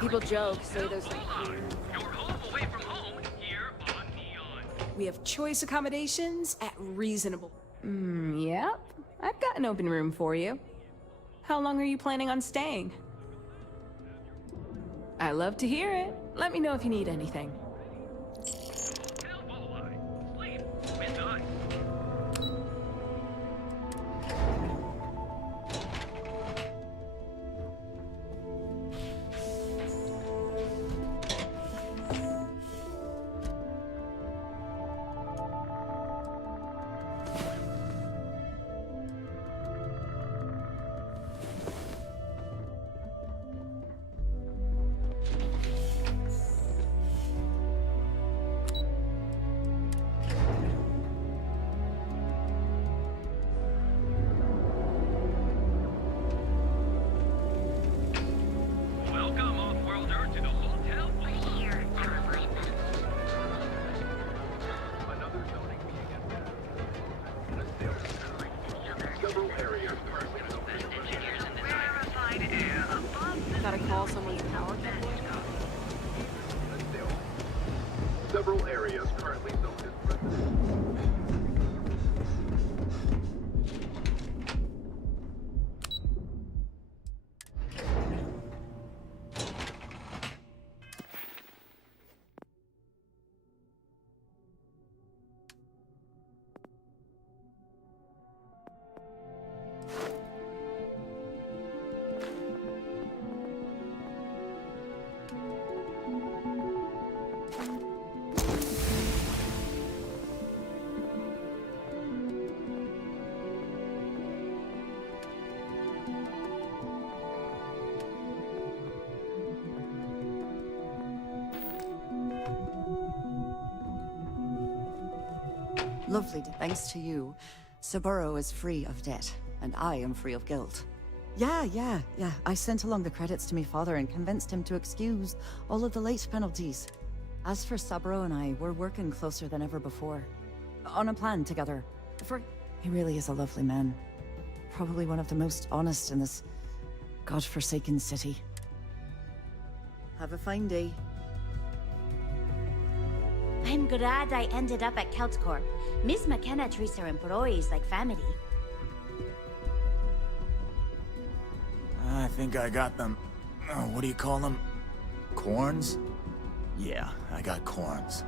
People joke, say there's like... Your home away from home, here on Neon. We have choice accommodations at reasonable... Yep. I've got an open room for you. How long are you planning on staying? I love to hear it. Let me know if you need anything. Hotel Bullseye. Sleep with us. Welcome, off-worlder, to the Hotel Bullseye. Another zoning meeting at several areas currently engineers and rarefied air above. Gotta call someone's power company? Several areas currently zoned as residential. Lovely. Thanks to you, Saburo is free of debt, and I am free of guilt. Yeah. I sent along the credits to my father and convinced him to excuse all of the late penalties. As for Saburo and I, we're working closer than ever before. On a plan together. He really is a lovely man. Probably one of the most honest in this godforsaken city. Have a fine day. I'm glad I ended up at KeltCorp. Miss McKenna treats her employees like family. I think I got them. What do you call them? Corns? Yeah, I got corns.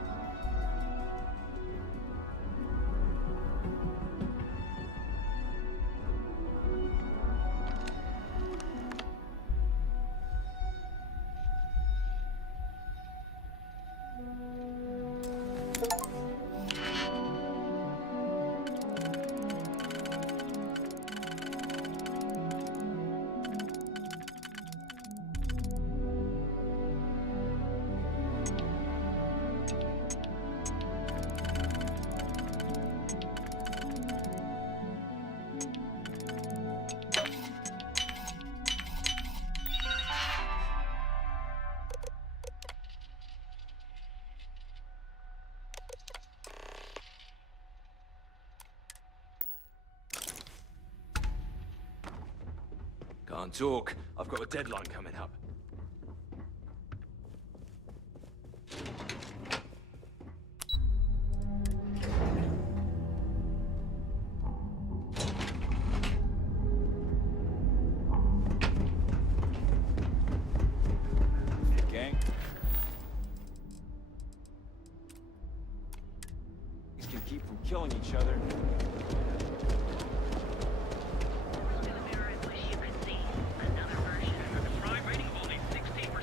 Can't talk. I've got a deadline coming up. Hey, gang. These can keep from killing each other.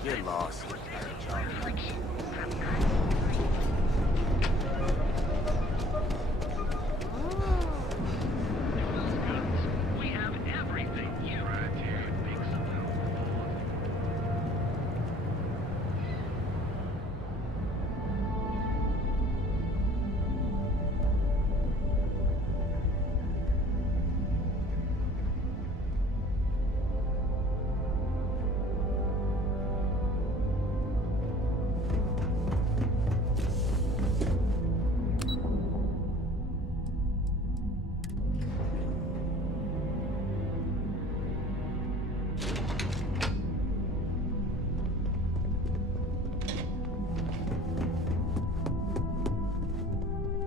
Get lost. We have everything you thinks about.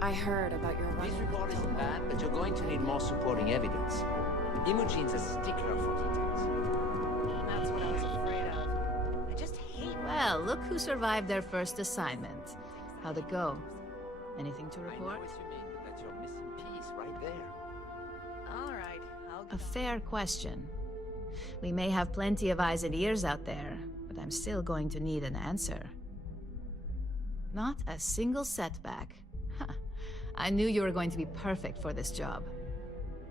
I heard about your This run. report isn't bad, but you're going to need more supporting evidence. Imogene's a stickler for details. That's what I was afraid of. I just hate... Well, look who survived their first assignment. How'd it go? Anything to I know report? what you mean, but that's your missing piece right there. All right, I'll A fair question. We may have plenty of eyes and ears out there, but I'm still going to need an answer. Not a single setback. Huh. I knew you were going to be perfect for this job.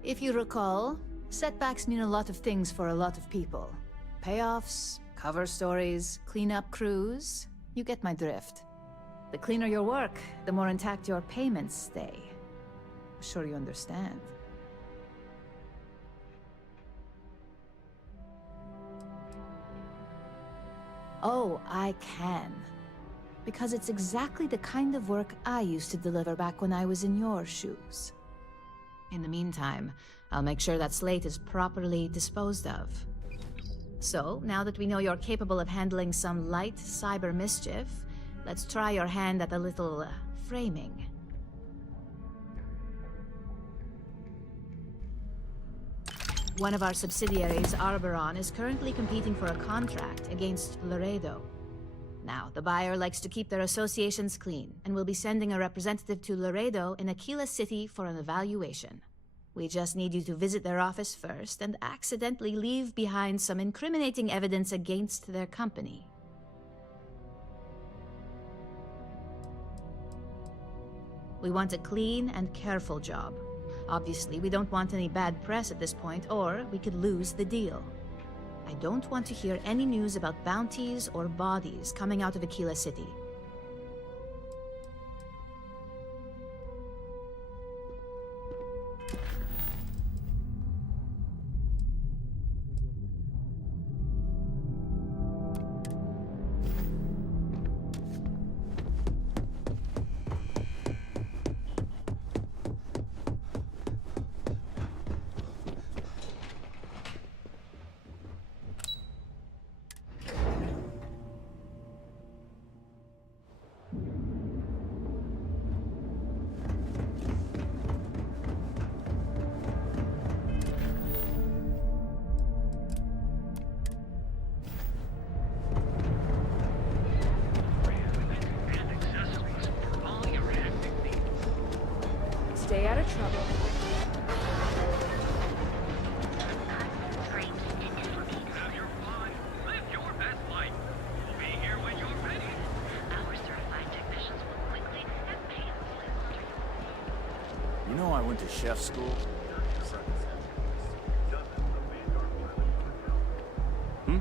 If you recall, setbacks mean a lot of things for a lot of people. Payoffs, cover stories, cleanup crews. You get my drift. The cleaner your work, the more intact your payments stay. I'm sure you understand. Oh, I can. Because it's exactly the kind of work I used to deliver back when I was in your shoes. In the meantime, I'll make sure that slate is properly disposed of. So, now that we know you're capable of handling some light cyber mischief, let's try your hand at a little framing. One of our subsidiaries, Arboron, is currently competing for a contract against Laredo. Now, the buyer likes to keep their associations clean, and will be sending a representative to Laredo in Aquila City for an evaluation. We just need you to visit their office first and accidentally leave behind some incriminating evidence against their company. We want a clean and careful job. Obviously, we don't want any bad press at this point, or we could lose the deal. I don't want to hear any news about bounties or bodies coming out of Aquila City. Stay out of trouble. Have your fun. Live your best life. We'll be here when you're ready. Our certified technicians will quickly and painlessly monitor you. You know I went to chef school? Hmm?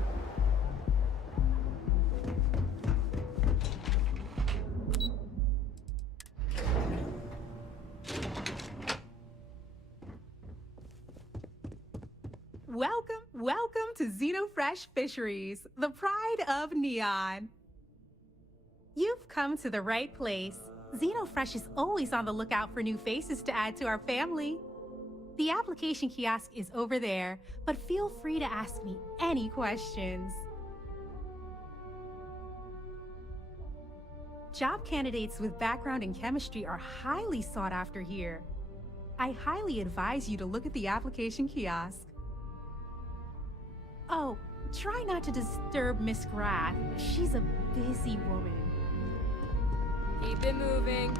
Welcome to Xenofresh Fisheries, the pride of Neon. You've come to the right place. Xenofresh is always on the lookout for new faces to add to our family. The application kiosk is over there, but feel free to ask me any questions. Job candidates with background in chemistry are highly sought after here. I highly advise you to look at the application kiosk. Oh, try not to disturb Miss Grath. She's a busy woman. Keep it moving.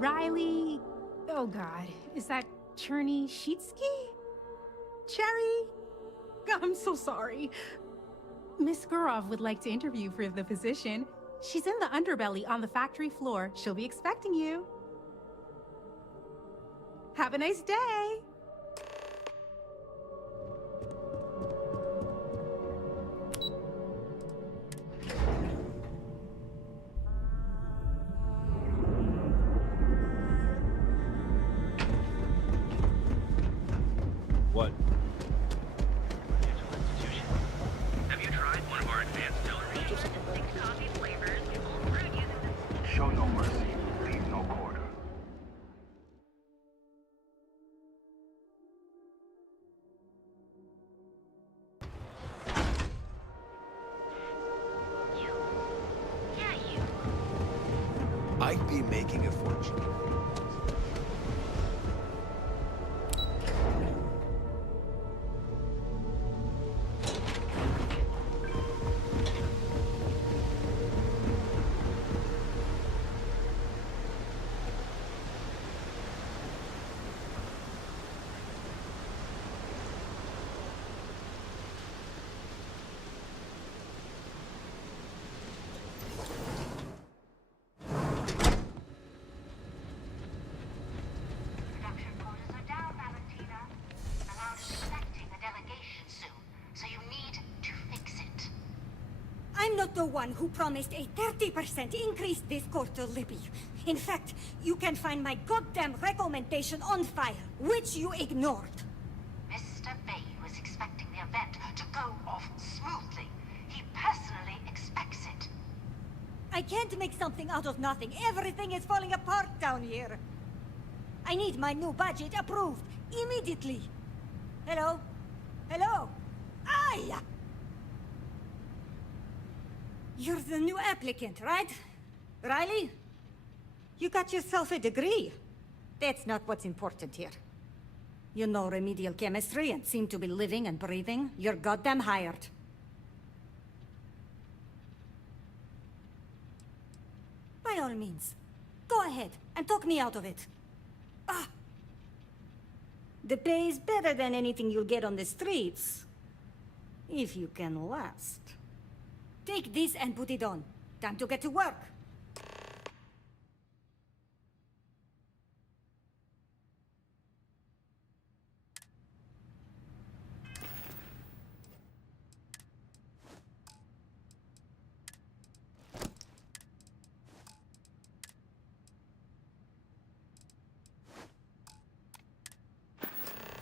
Riley... Oh god, is that Cherny-Sheetsky? Cherry? I'm so sorry. Miss Gurov would like to interview for the position. She's in the underbelly on the factory floor. She'll be expecting you. Have a nice day! What? Financial institution. Have you tried one of our advanced distilleries? 6 coffee flavors, all brewed using this. Show no mercy. Leave no quarter. You. Yeah, you. I'd be making a fortune. Production quotas are down, Valentina. Allowed expecting a delegation soon, so you need to fix it. I'm not the one who promised a 30% increase this quarter, Libby. In fact, you can find my goddamn recommendation on file, which you ignored. Mr. Bay was expecting the event to go off smoothly. He personally expects it. I can't make something out of nothing. Everything is falling apart down here. I need my new budget approved immediately. Hello? Hello? Aye! You're the new applicant, right? Riley? You got yourself a degree. That's not what's important here. You know remedial chemistry and seem to be living and breathing. You're goddamn hired. By all means, go ahead and talk me out of it. Ah! The pay is better than anything you'll get on the streets. If you can last. Take this and put it on. Time to get to work.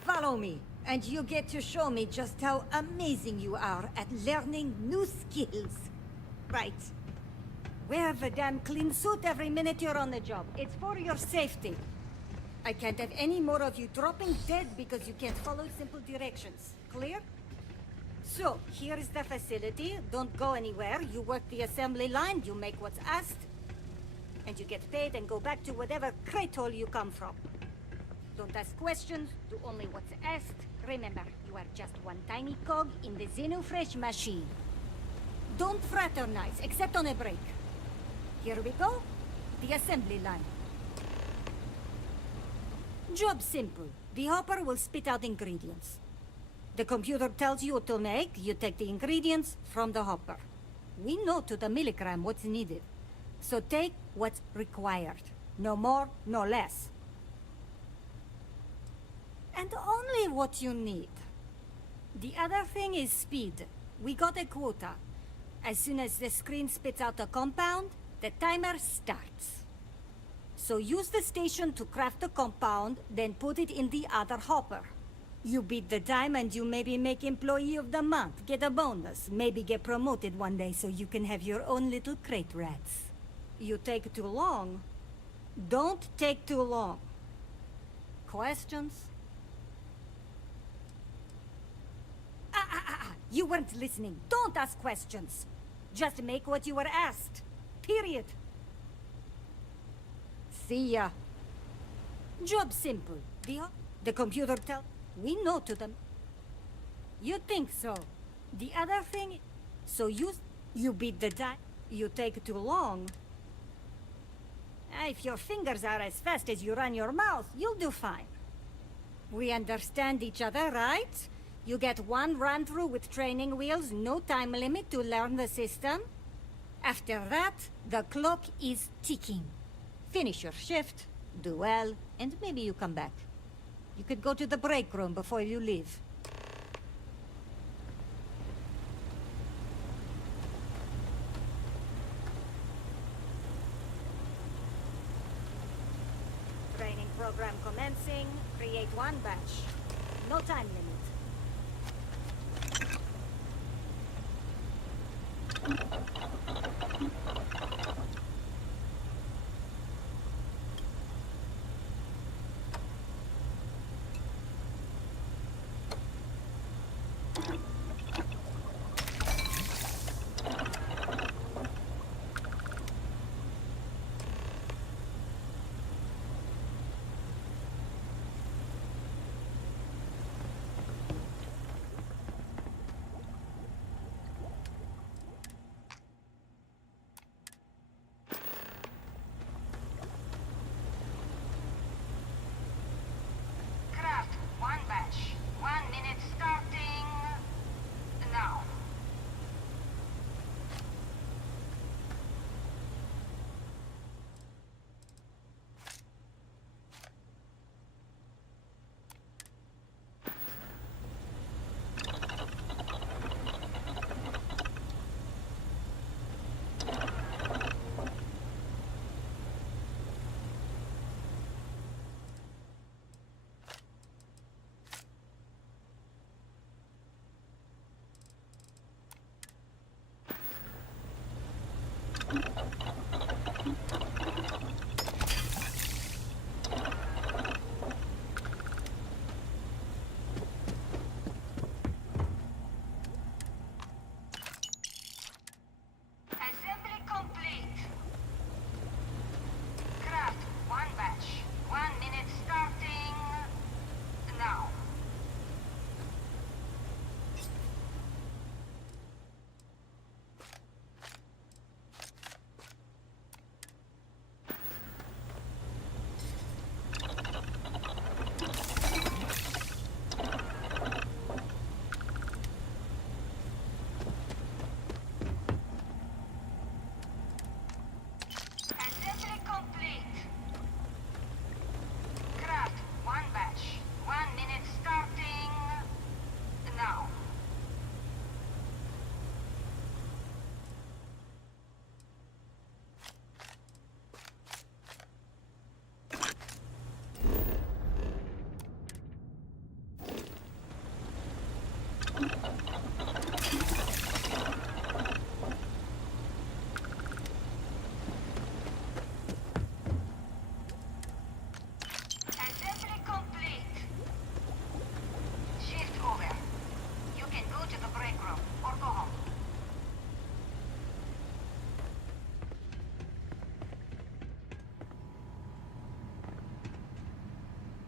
Follow me, and you get to show me just how amazing you are at learning new skills. Right. Wear the damn clean suit every minute you're on the job. It's for your safety. I can't have any more of you dropping dead because you can't follow simple directions. Clear? So, here is the facility. Don't go anywhere. You work the assembly line, you make what's asked, and you get paid and go back to whatever crate hole you come from. Don't ask questions, do only what's asked. Remember, you are just one tiny cog in the Xenofresh machine. Don't fraternize, except on a break. Here we go. The assembly line. Job simple. The hopper will spit out ingredients. The computer tells you what to make, you take the ingredients from the hopper. We know to the milligram what's needed. So take what's required. No more, no less. And only what you need. The other thing is speed. We got a quota. As soon as the screen spits out a compound, the timer starts. So use the station to craft the compound, then put it in the other hopper. You beat the time and you maybe make Employee of the Month, get a bonus, maybe get promoted one day so you can have your own little crate rats. You take too long. Don't take too long. Questions? You weren't listening. Don't ask questions. Just make what you were asked. Period. See ya. Job simple. The computer tell... We know to them. You think so. The other thing... So you beat the time. You take too long. If your fingers are as fast as you run your mouth, you'll do fine. We understand each other, right? You get one run-through with training wheels, no time limit to learn the system. After that, the clock is ticking. Finish your shift, do well, and maybe you come back. You could go to the break room before you leave. Training program commencing. Create one batch. No time limit. Craft one batch. 1 minute starting now. Assembly complete. Craft one batch. 1 minute starting now. Assembly complete. Craft one batch. 1 minute starting now. Assembly complete. Shift over. You can go to the break room or go home.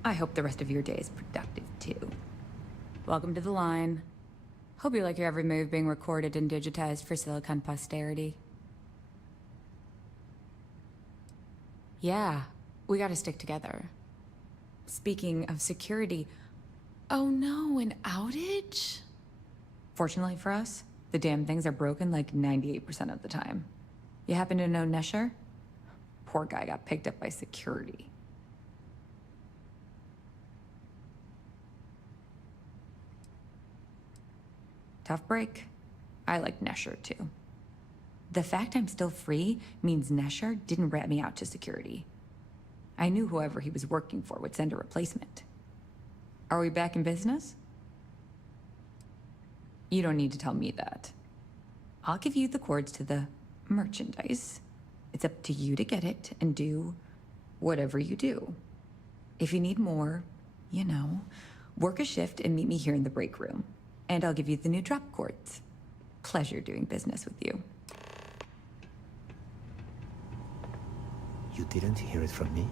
I hope the rest of your day is productive, too. Welcome to the line. Hope you like your every move being recorded and digitized for Silicon posterity. Yeah, we gotta stick together. Speaking of security... Oh no, an outage? Fortunately for us, the damn things are broken like 98% of the time. You happen to know Nesher? Poor guy got picked up by security. Tough break. I like Nesher too. The fact I'm still free means Nesher didn't rat me out to security. I knew whoever he was working for would send a replacement. Are we back in business? You don't need to tell me that. I'll give you the codes to the merchandise. It's up to you to get it and do whatever you do. If you need more, you know, work a shift and meet me here in the break room. And I'll give you the new drop cords. Pleasure doing business with you. You didn't hear it from me?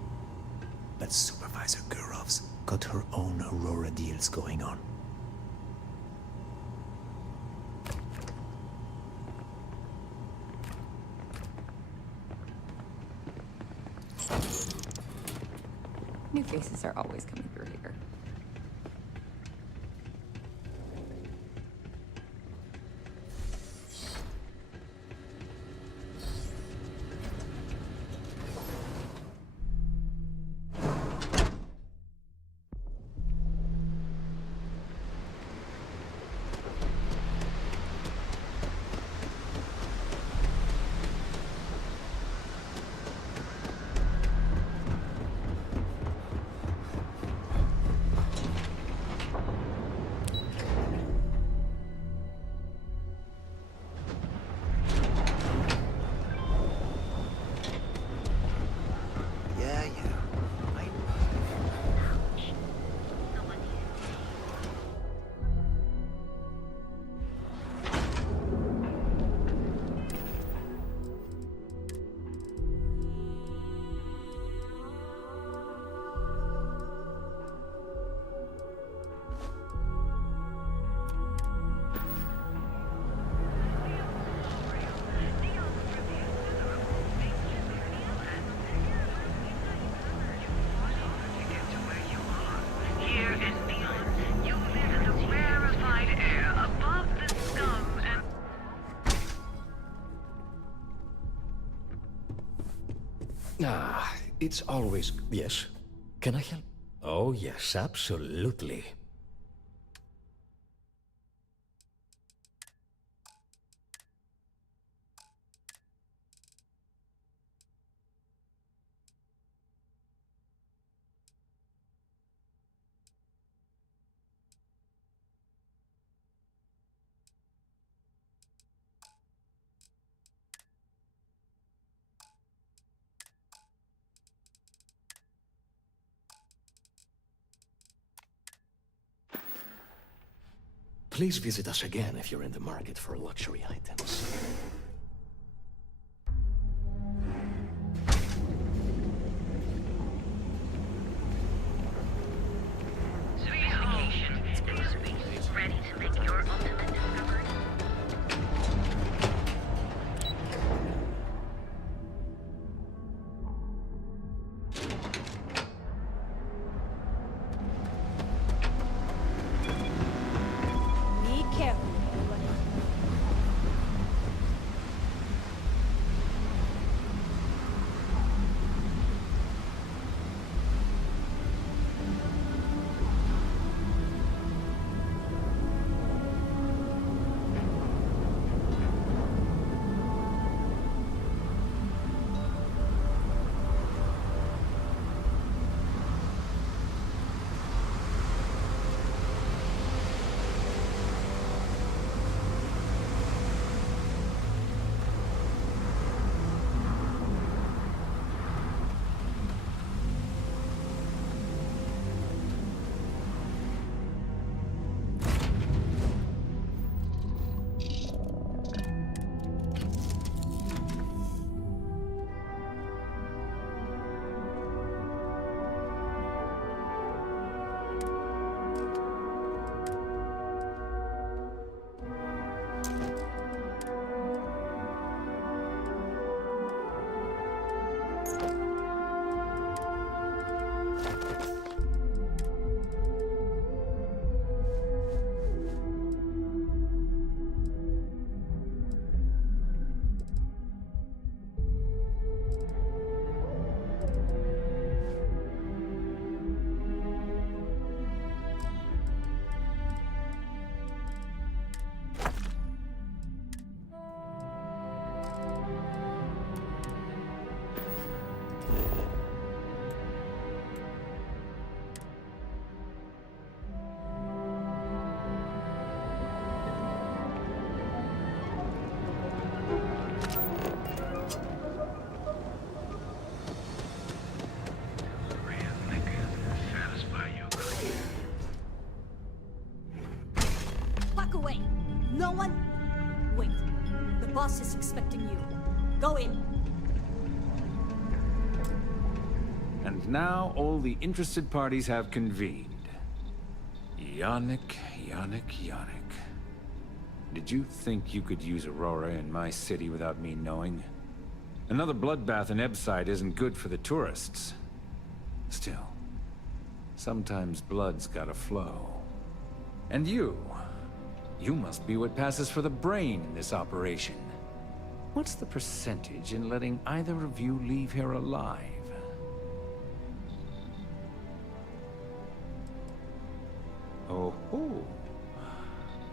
But Supervisor Gurov's got her own Aurora deals going on. New faces are always coming through here. Ah, it's always... Yes? Can I help? Oh, yes, absolutely. Please visit us again if you're in the market for luxury items. Sophistication is ready to make your ultimate discovery. Be careful, everyone. Walk away. No one... Wait. The boss is expecting you. Go in. And now all the interested parties have convened. Yannick. Did you think you could use Aurora in my city without me knowing? Another bloodbath in Ebside isn't good for the tourists. Still, sometimes blood's gotta flow. And you must be what passes for the brain in this operation. What's the percentage in letting either of you leave here alive? Oh,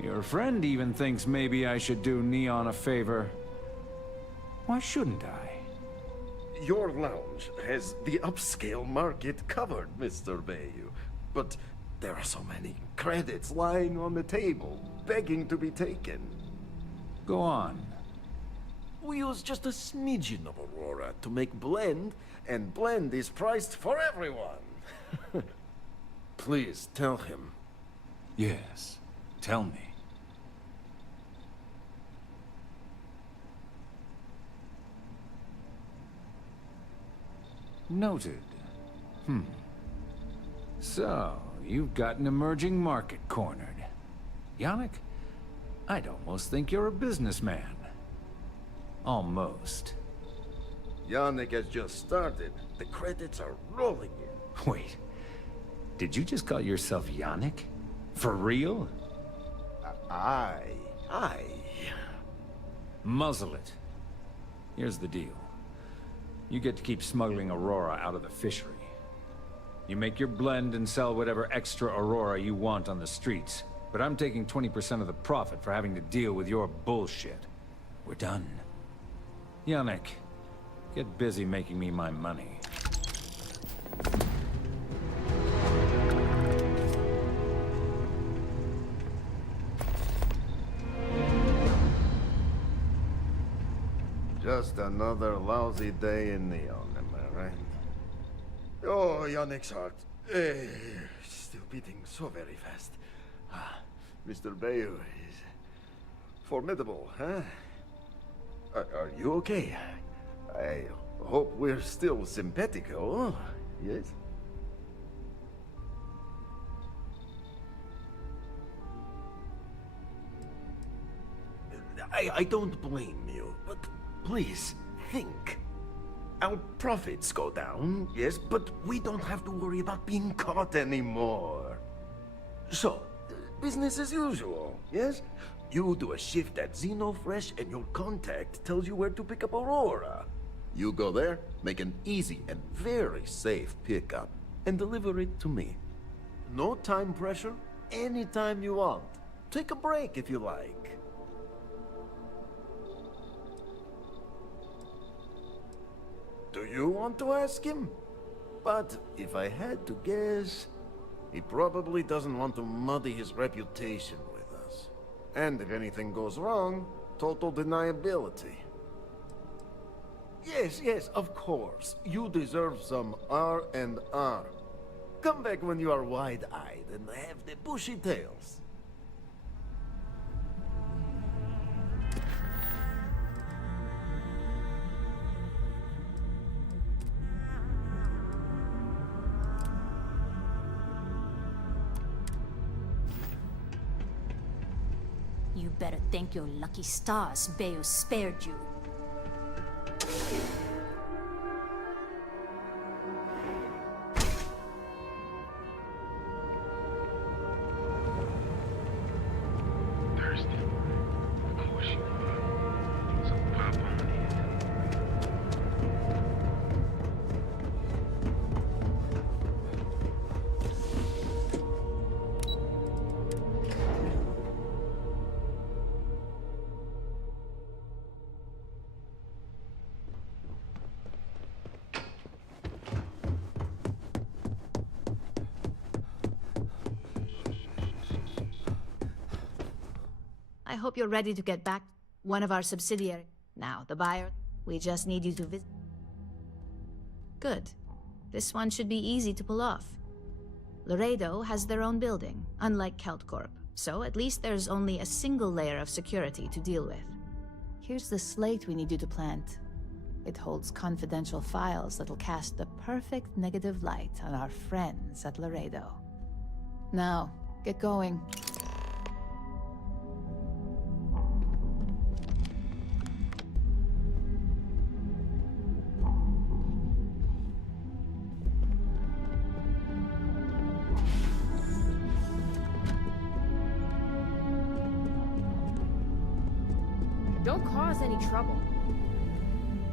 your friend even thinks maybe I should do Neon a favor. Why shouldn't I? Your lounge has the upscale market covered, Mr. Bayou. But there are so many credits lying on the table, begging to be taken. Go on. We use just a smidgen of Aurora to make blend, and blend is priced for everyone. Please tell him. Yes, tell me. Noted. So, you've got an emerging market cornered. Yannick, I'd almost think you're a businessman. Almost. Yannick has just started. The credits are rolling in. Wait, did you just call yourself Yannick? For real? Aye. Muzzle it. Here's the deal. You get to keep smuggling Aurora out of the fishery. You make your blend and sell whatever extra Aurora you want on the streets. But I'm taking 20% of the profit for having to deal with your bullshit. We're done. Yannick, get busy making me my money. Just another lousy day in Neon, am I right? Oh, Yannick's heart. Still beating so very fast. Mr. Bayou is formidable, huh? Are you okay? I hope we're still simpatico, yes? I don't blame you, but please, think. Our profits go down, yes, but we don't have to worry about being caught anymore. So, business as usual, yes? You do a shift at Xenofresh and your contact tells you where to pick up Aurora. You go there, make an easy and very safe pickup, and deliver it to me. No time pressure, anytime you want. Take a break if you like. Do you want to ask him? But if I had to guess, he probably doesn't want to muddy his reputation with us. And if anything goes wrong, total deniability. Yes, of course. You deserve some R&R. Come back when you are wide-eyed and have the bushy tails. You better thank your lucky stars Bayo spared you. Thirsty? Of course you are. So pop on in. I hope you're ready to get back one of our subsidiaries. Now, the buyer, we just need you to visit. Good. This one should be easy to pull off. Laredo has their own building, unlike Keltcorp, so at least there's only a single layer of security to deal with. Here's the slate we need you to plant. It holds confidential files that'll cast the perfect negative light on our friends at Laredo. Now, get going. Don't cause any trouble.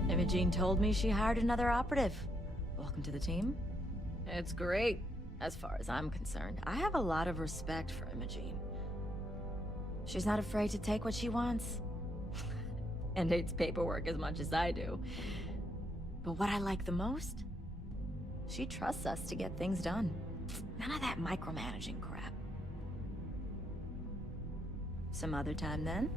Imogene told me she hired another operative. Welcome to the team. It's great, as far as I'm concerned. I have a lot of respect for Imogene. She's not afraid to take what she wants. And hates paperwork as much as I do. But what I like the most? She trusts us to get things done. None of that micromanaging crap. Some other time then?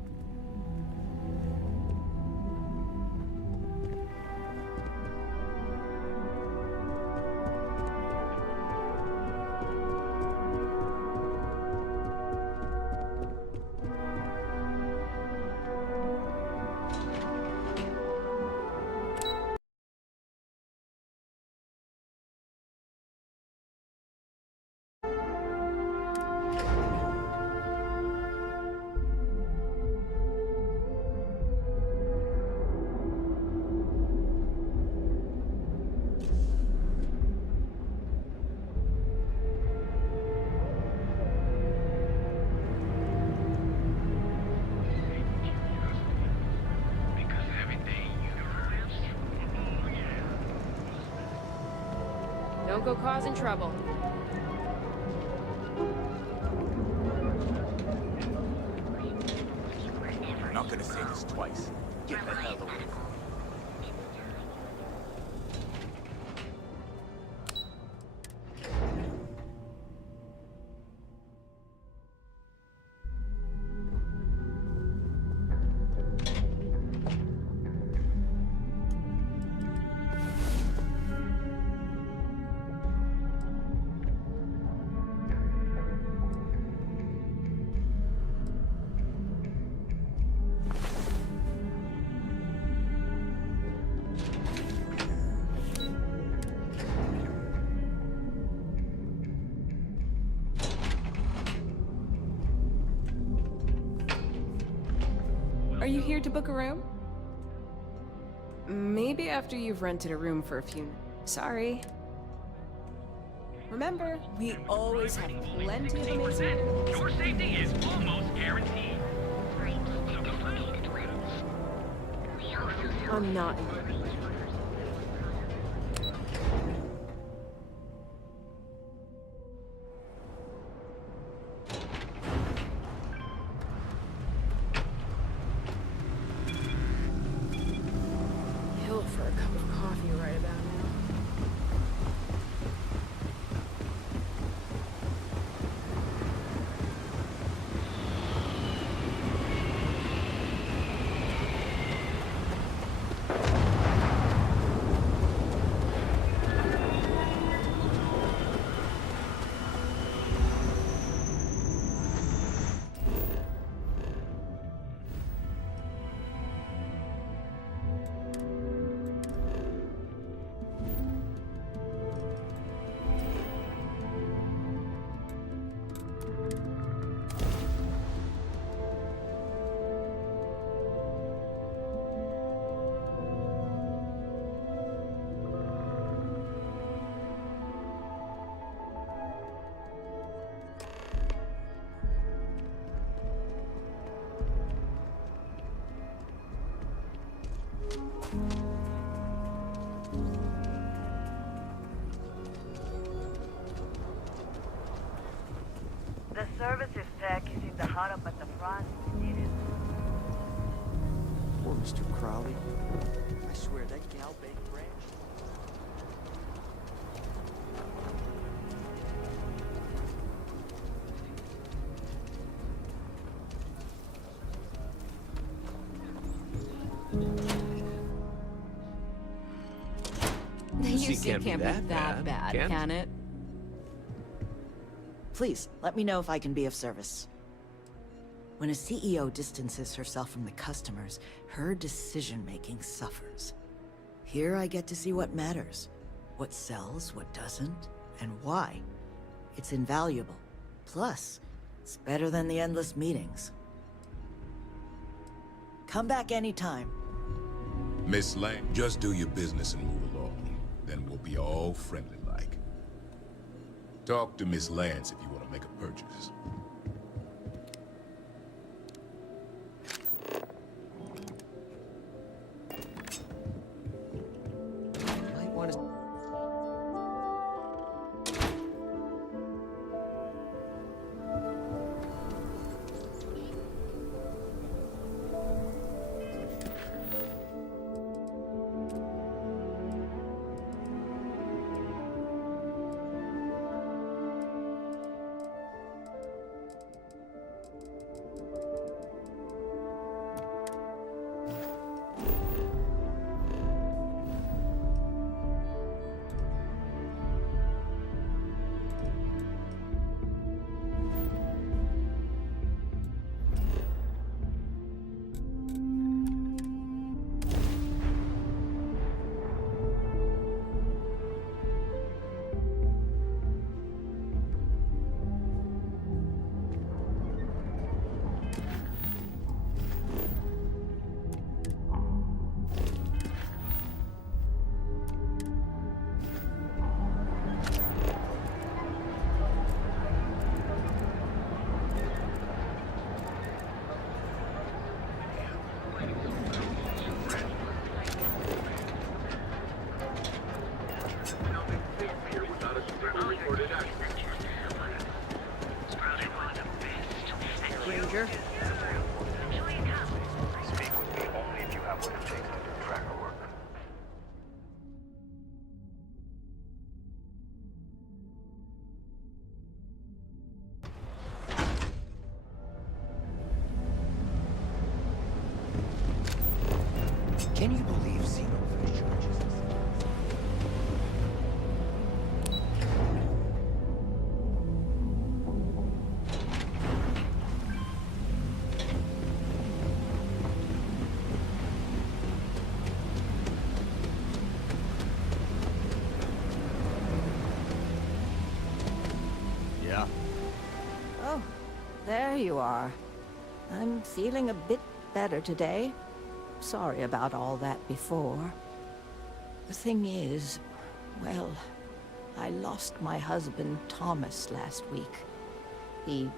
Don't go causing trouble. I'm not gonna say this twice. Get the hell away. Are you here to book a room? Maybe after you've rented a room for a few... Sorry. Remember, we always have plenty of amazing... Your safety is almost guaranteed. I'm not... Kill for a cup of coffee right about now. The services tech is in the hut up at the front. Need it. Poor Mr. Crowley. I swear that gal baked ranch. The UC can't be that bad, can it? Please, let me know if I can be of service. When a CEO distances herself from the customers, her decision-making suffers. Here I get to see what matters, what sells, what doesn't, and why. It's invaluable. Plus, it's better than the endless meetings. Come back anytime. Miss Lang, just do your business and move along. Then we'll be all friendly-like. Talk to Miss Lance if you want to make a purchase. Might want to... stranger. Speak with me only if you have what it takes to do tracker work. Can you believe Xenofresh charges us? Yeah? Oh, there you are. I'm feeling a bit better today. Sorry about all that before. The thing is, well, I lost my husband Thomas last week. He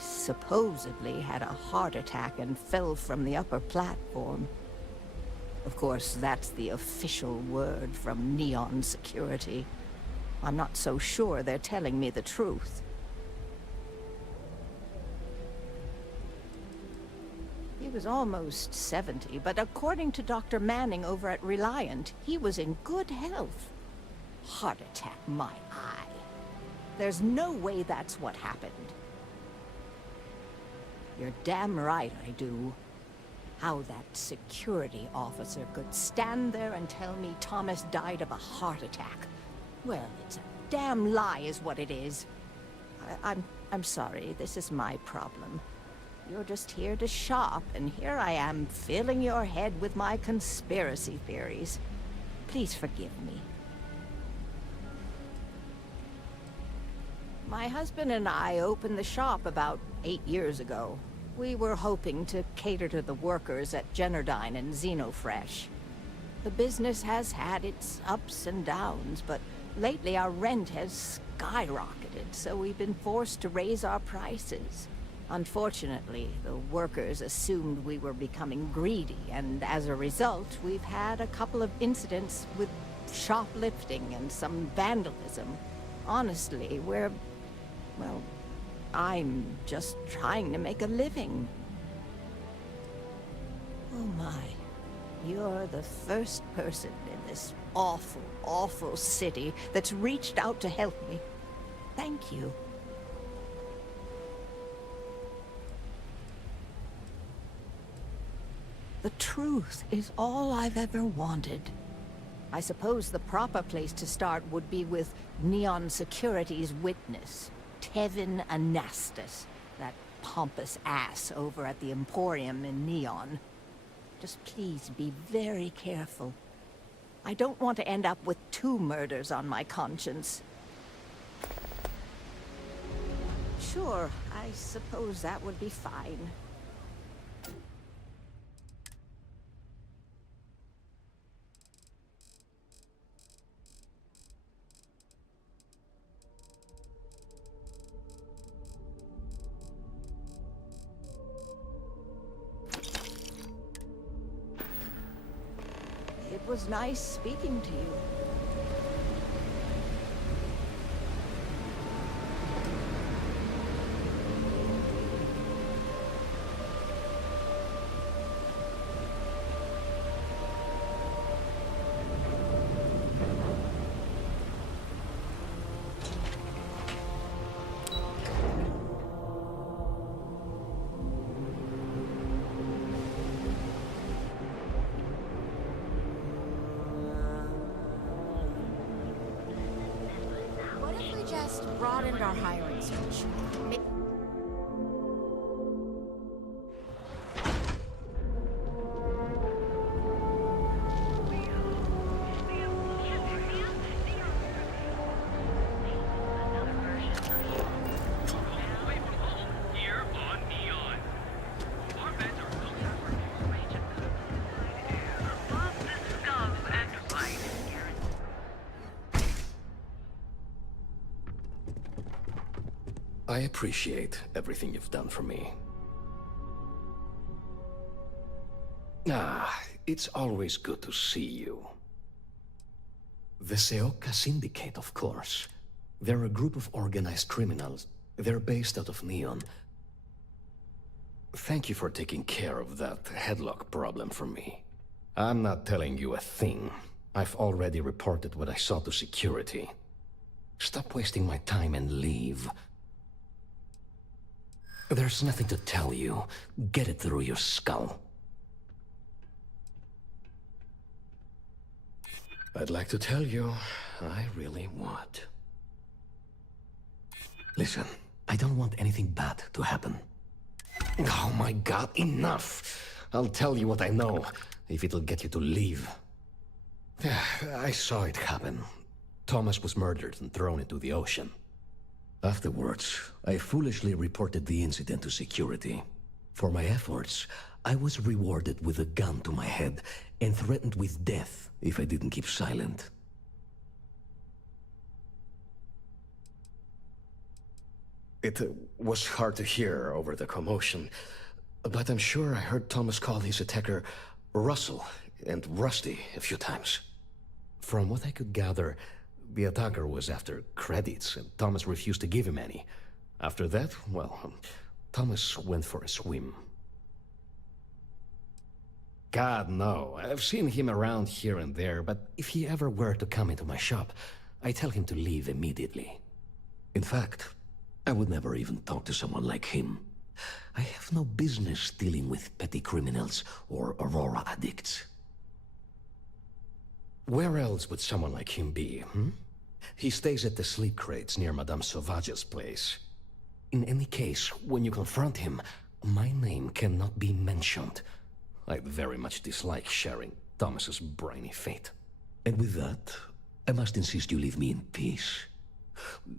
supposedly had a heart attack and fell from the upper platform. Of course, that's the official word from Neon Security. I'm not so sure they're telling me the truth. He was almost 70, but according to Dr. Manning over at Reliant, he was in good health. Heart attack, my eye. There's no way that's what happened. You're damn right I do. How that security officer could stand there and tell me Thomas died of a heart attack. Well, it's a damn lie is what it is. I'm sorry, this is my problem. You're just here to shop, and here I am filling your head with my conspiracy theories. Please forgive me. My husband and I opened the shop about 8 years ago. We were hoping to cater to the workers at Generdyne and Xenofresh. The business has had its ups and downs, but lately our rent has skyrocketed, so we've been forced to raise our prices. Unfortunately, the workers assumed we were becoming greedy, and as a result, we've had a couple of incidents with shoplifting and some vandalism. Honestly, well, I'm just trying to make a living. Oh my, you're the first person in this awful, awful city that's reached out to help me. Thank you. The truth is all I've ever wanted. I suppose the proper place to start would be with Neon Security's witness, Tevin Anastas, that pompous ass over at the Emporium in Neon. Just please be very careful. I don't want to end up with 2 murders on my conscience. Sure, I suppose that would be fine. It was nice speaking to you. Just broadened our hiring search. I appreciate everything you've done for me. It's always good to see you. The Seoka Syndicate, of course. They're a group of organized criminals. They're based out of Neon. Thank you for taking care of that headlock problem for me. I'm not telling you a thing. I've already reported what I saw to security. Stop wasting my time and leave. There's nothing to tell you. Get it through your skull. I'd like to tell you, I really would. Listen, I don't want anything bad to happen. Oh my god, enough! I'll tell you what I know, if it'll get you to leave. I saw it happen. Thomas was murdered and thrown into the ocean. Afterwards, I foolishly reported the incident to security. For my efforts, I was rewarded with a gun to my head and threatened with death if I didn't keep silent. It was hard to hear over the commotion, but I'm sure I heard Thomas call his attacker Russell and Rusty a few times. From what I could gather, the attacker was after credits, and Thomas refused to give him any. After that, well, Thomas went for a swim. God, no. I've seen him around here and there, but if he ever were to come into my shop, I tell him to leave immediately. In fact, I would never even talk to someone like him. I have no business dealing with petty criminals or Aurora addicts. Where else would someone like him be, He stays at the sleep crates near Madame Sauvage's place. In any case, when you confront him, my name cannot be mentioned. I'd very much dislike sharing Thomas's briny fate. And with that, I must insist you leave me in peace.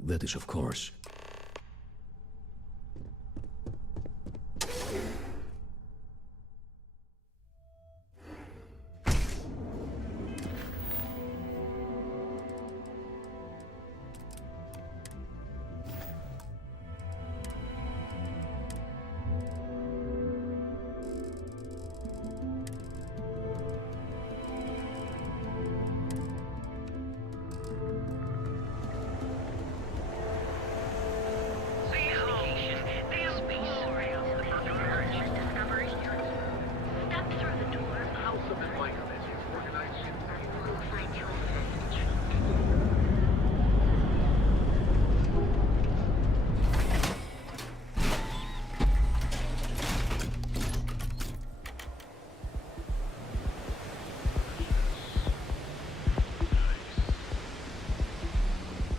That is, of course,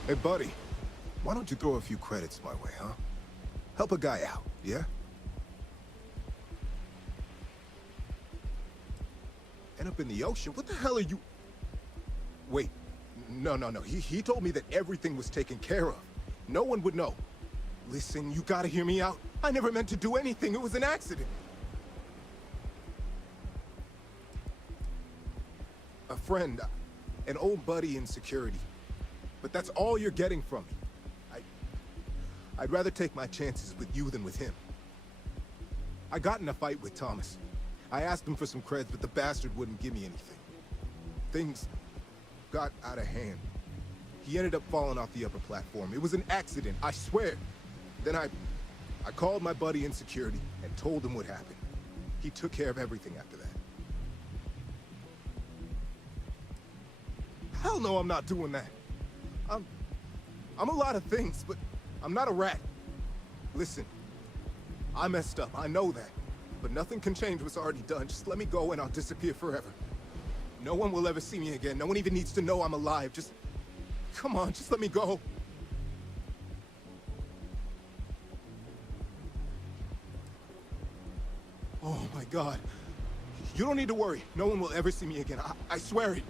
Hey, buddy, why don't you throw a few credits my way, huh? Help a guy out, yeah? End up in the ocean? What the hell are you... Wait, no. He told me that everything was taken care of. No one would know. Listen, you gotta hear me out. I never meant to do anything. It was an accident. A friend, an old buddy in security. But that's all you're getting from me. I'd rather take my chances with you than with him. I got in a fight with Thomas. I asked him for some creds, but the bastard wouldn't give me anything. Things got out of hand. He ended up falling off the upper platform. It was an accident, I swear. Then I called my buddy in security and told him what happened. He took care of everything after that. Hell no, I'm not doing that. I'm a lot of things, but I'm not a rat. Listen, I messed up, I know that. But nothing can change what's already done. Just let me go and I'll disappear forever. No one will ever see me again. No one even needs to know I'm alive. Just, come on, just let me go. Oh my God. You don't need to worry. No one will ever see me again. I swear it.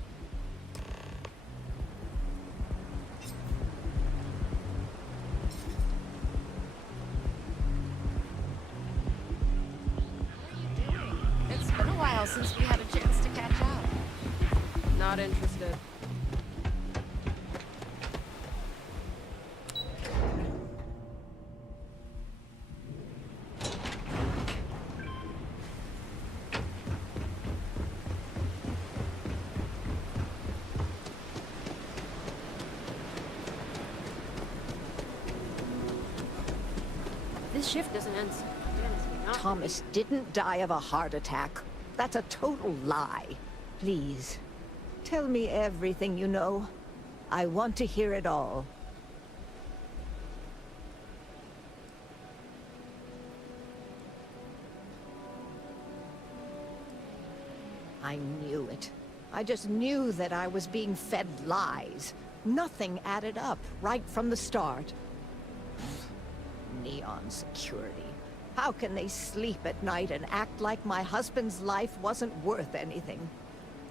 Since we had a chance to catch up. Not interested. This shift doesn't end soon. Thomas didn't die of a heart attack. That's a total lie. Please, tell me everything you know. I want to hear it all. I knew it. I just knew that I was being fed lies. Nothing added up right from the start. Neon security. How can they sleep at night and act like my husband's life wasn't worth anything?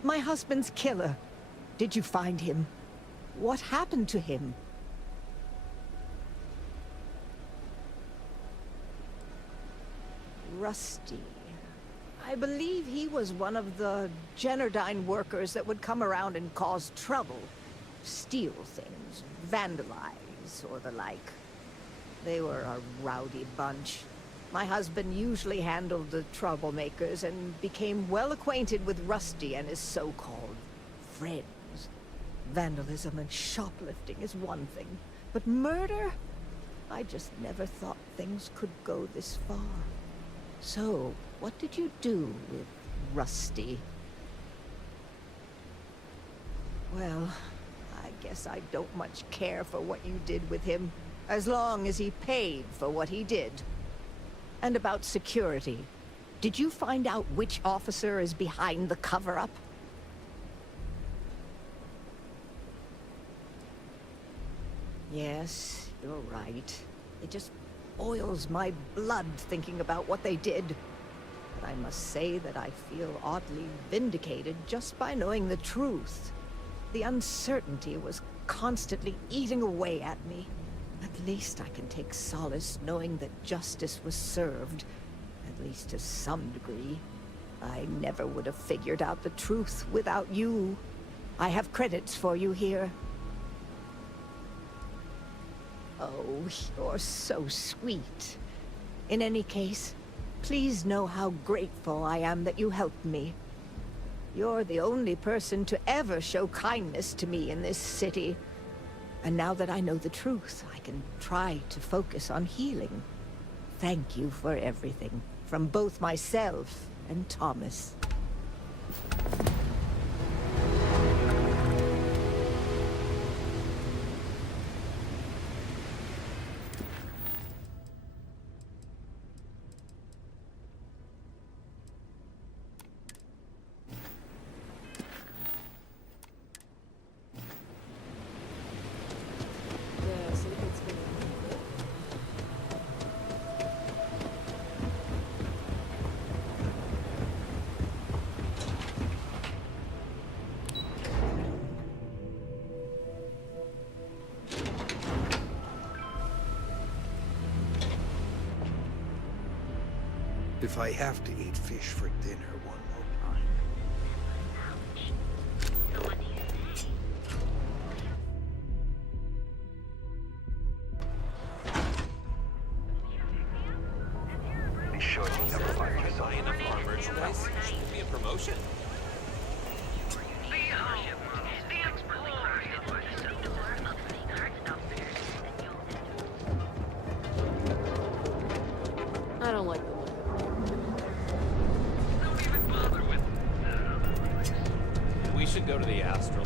My husband's killer. Did you find him? What happened to him? Rusty. I believe he was one of the Generdyne workers that would come around and cause trouble. Steal things, vandalize, or the like. They were a rowdy bunch. My husband usually handled the troublemakers and became well acquainted with Rusty and his so-called friends. Vandalism and shoplifting is one thing, but murder? I just never thought things could go this far. So, what did you do with Rusty? Well, I guess I don't much care for what you did with him, as long as he paid for what he did. And about security. Did you find out which officer is behind the cover-up? Yes, you're right. It just boils my blood thinking about what they did. But I must say that I feel oddly vindicated just by knowing the truth. The uncertainty was constantly eating away at me. At least I can take solace knowing that justice was served, at least to some degree. I never would have figured out the truth without you. I have credits for you here. Oh, you're so sweet. In any case, please know how grateful I am that you helped me. You're the only person to ever show kindness to me in this city. And now that I know the truth, I can try to focus on healing. Thank you for everything, from both myself and Thomas. If I have to eat fish for dinner one more time. Be sure you never find yourself enough of our merchandise. Should be a promotion. I don't like them. We should go to the Astral.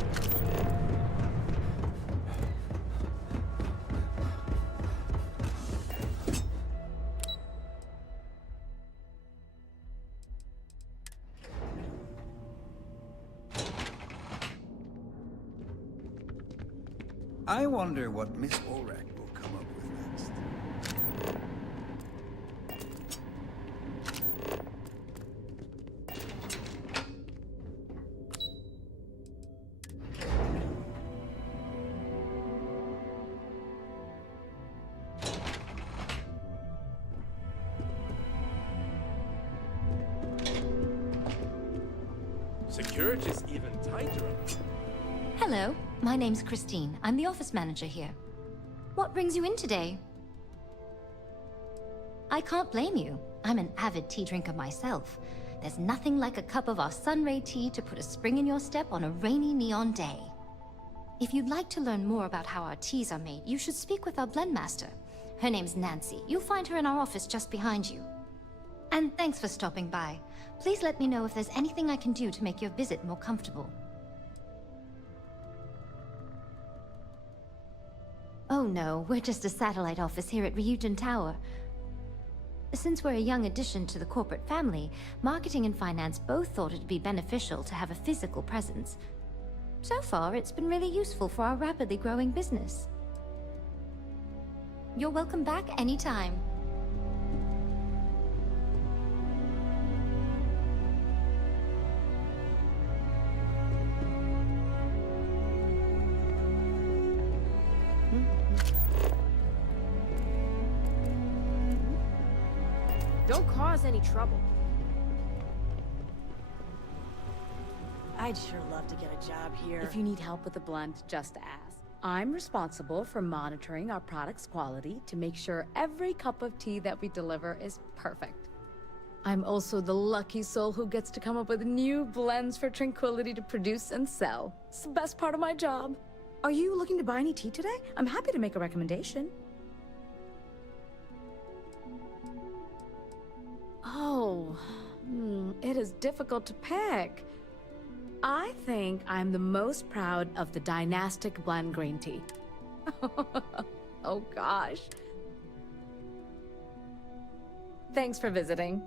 I wonder what Miss Ulrich will come up with next. Security's even tighter. Hello, my name's Christine. I'm the office manager here. What brings you in today? I can't blame you. I'm an avid tea drinker myself. There's nothing like a cup of our Sunray tea to put a spring in your step on a rainy neon day. If you'd like to learn more about how our teas are made, you should speak with our blend master. Her name's Nancy. You'll find her in our office just behind you. And thanks for stopping by. Please let me know if there's anything I can do to make your visit more comfortable. Oh no, we're just a satellite office here at Ryujin Tower. Since we're a young addition to the corporate family, marketing and finance both thought it'd be beneficial to have a physical presence. So far, it's been really useful for our rapidly growing business. You're welcome back anytime. Don't cause any trouble. I'd sure love to get a job here. If you need help with the blend, just ask. I'm responsible for monitoring our product's quality to make sure every cup of tea that we deliver is perfect. I'm also the lucky soul who gets to come up with new blends for Tranquility to produce and sell. It's the best part of my job. Are you looking to buy any tea today? I'm happy to make a recommendation. Oh, it is difficult to pick. I think I'm the most proud of the Dynastic Blend Green Tea. Oh gosh. Thanks for visiting.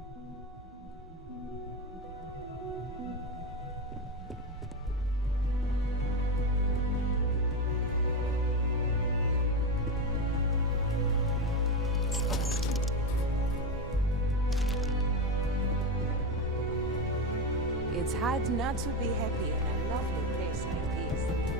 It's hard not to be happy in a lovely place like this.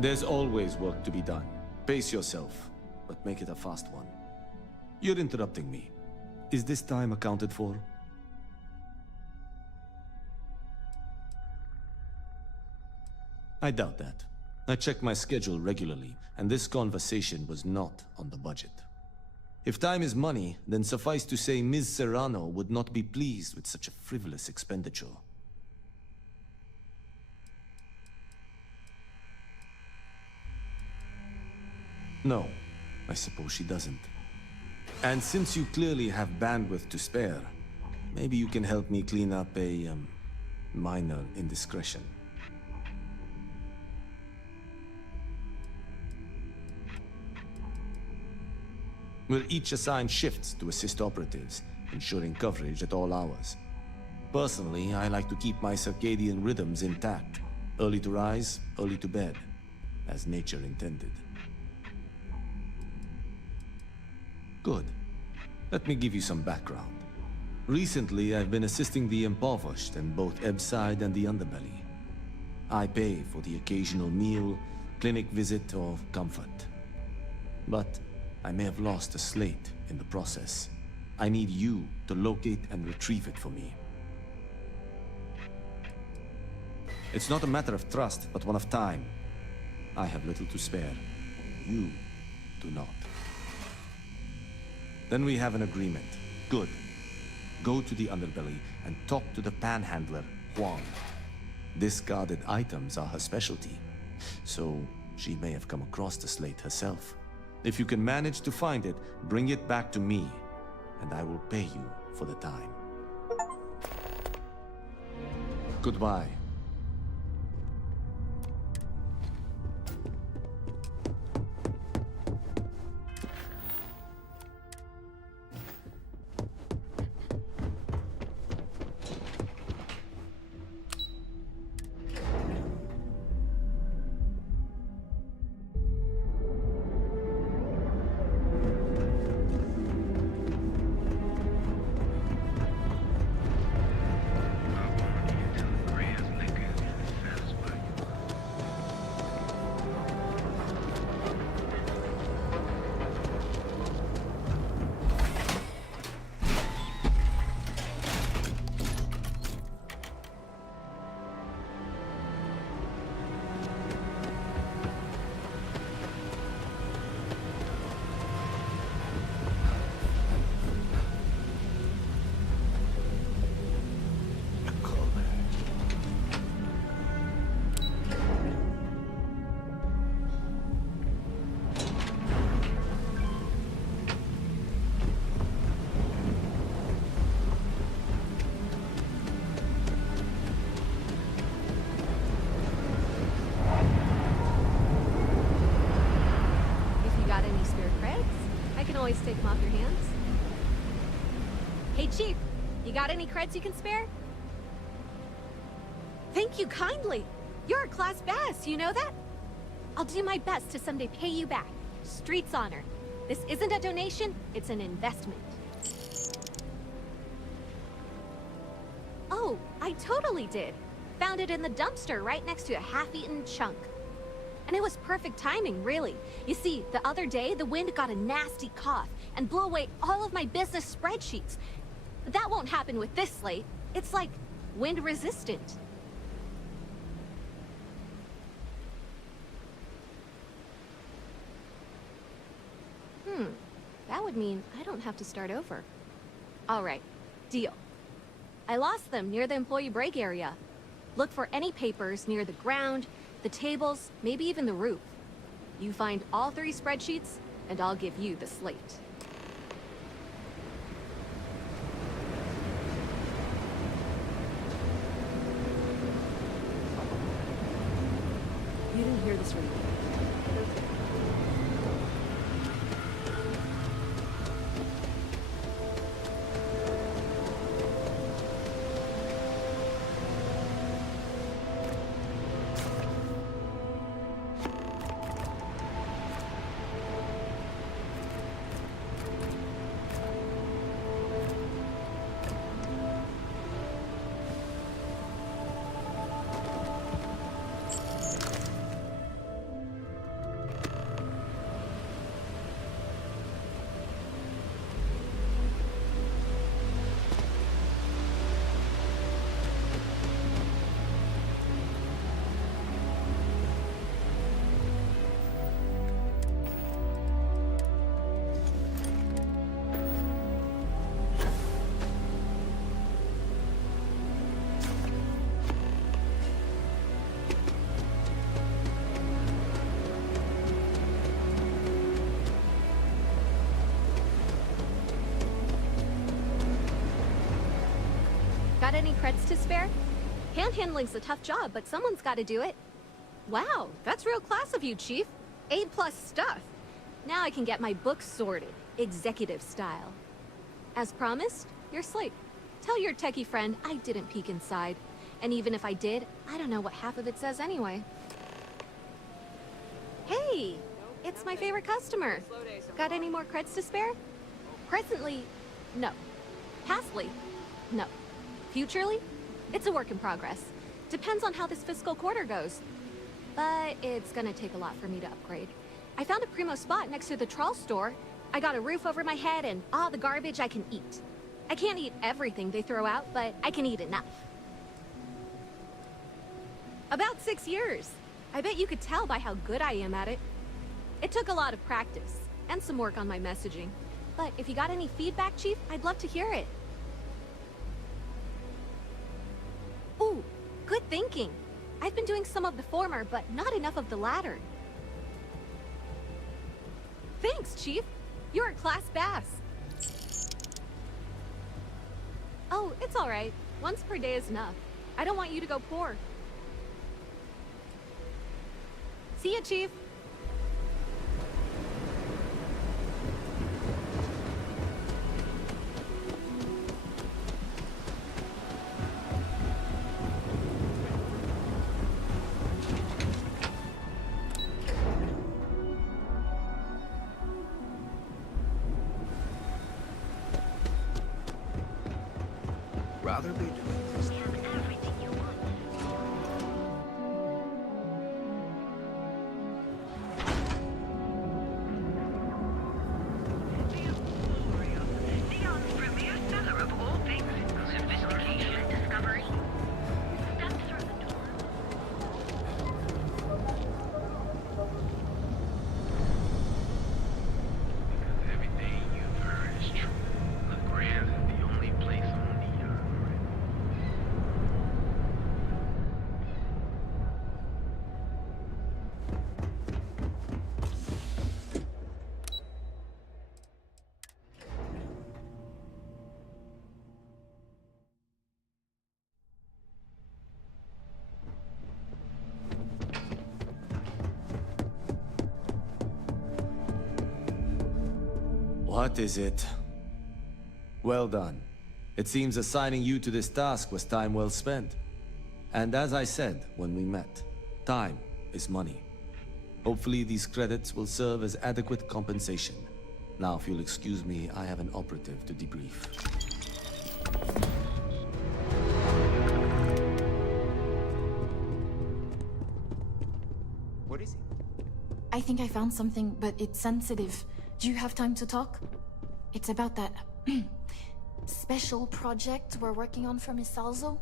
There's always work to be done. Pace yourself, but make it a fast one. You're interrupting me. Is this time accounted for? I doubt that. I check my schedule regularly, and this conversation was not on the budget. If time is money, then suffice to say Ms. Serrano would not be pleased with such a frivolous expenditure. No, I suppose she doesn't. And since you clearly have bandwidth to spare, maybe you can help me clean up a, minor indiscretion. We'll each assign shifts to assist operatives, ensuring coverage at all hours. Personally, I like to keep my circadian rhythms intact. Early to rise, early to bed, as nature intended. Good. Let me give you some background. Recently, I've been assisting the impoverished in both Ebbside and the Underbelly. I pay for the occasional meal, clinic visit, or comfort. But I may have lost a slate in the process. I need you to locate and retrieve it for me. It's not a matter of trust, but one of time. I have little to spare. You do not. Then we have an agreement. Good. Go to the Underbelly and talk to the panhandler, Huang. Discarded items are her specialty, so she may have come across the slate herself. If you can manage to find it, bring it back to me, and I will pay you for the time. Goodbye. Chief, you got any creds you can spare? Thank you kindly. You're a class bass, you know that? I'll do my best to someday pay you back. Street's honor. This isn't a donation, it's an investment. Oh, I totally did. Found it in the dumpster right next to a half-eaten chunk. And it was perfect timing, really. You see, the other day, the wind got a nasty cough and blew away all of my business spreadsheets. That won't happen with this slate. It's like wind resistant. That would mean I don't have to start over. All right, deal. I lost them near the employee break area. Look for any papers near the ground, the tables, maybe even the roof. You find all 3 spreadsheets, and I'll give you the slate. You didn't hear this radio. Got any creds to spare? Panhandling's a tough job, but someone's got to do it. Wow, that's real class of you, Chief. A+ stuff. Now I can get my books sorted, executive style. As promised, your slate. Tell your techie friend I didn't peek inside. And even if I did, I don't know what half of it says anyway. Hey, it's my favorite customer. Got any more creds to spare? Presently, no. Pastly, no. Futurely, it's a work in progress. Depends on how this fiscal quarter goes. But it's gonna take a lot for me to upgrade. I found a primo spot next to the trawl store. I got a roof over my head and all the garbage I can eat. I can't eat everything they throw out, but I can eat enough. About 6 years. I bet you could tell by how good I am at it. It took a lot of practice, and some work on my messaging. But if you got any feedback, Chief, I'd love to hear it. Ooh, good thinking. I've been doing some of the former, but not enough of the latter. Thanks, Chief. You're a class bass. Oh, it's all right. Once per day is enough. I don't want you to go poor. See ya, Chief. Rather be doing this. Neon's premier seller of all things sophistication and discovery. Step through the door. Because everything you've heard is true. LeGrand's is the only place on Neon. What is it? Well done. It seems assigning you to this task was time well spent. And as I said when we met, time is money. Hopefully these credits will serve as adequate compensation. Now, if you'll excuse me, I have an operative to debrief. What is it? I think I found something, but it's sensitive. Do you have time to talk? It's about that special project we're working on for Miss Salzo.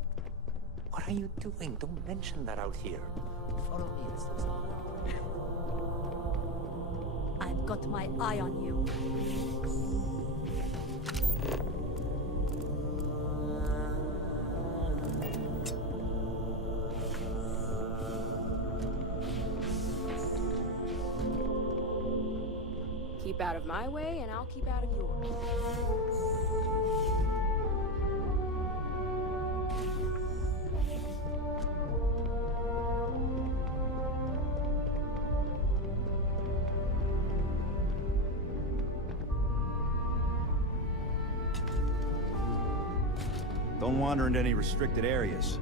What are you doing? Don't mention that out here. Follow me, I've got my eye on you. Keep out of my way, and I'll keep out of yours. Don't wander into any restricted areas.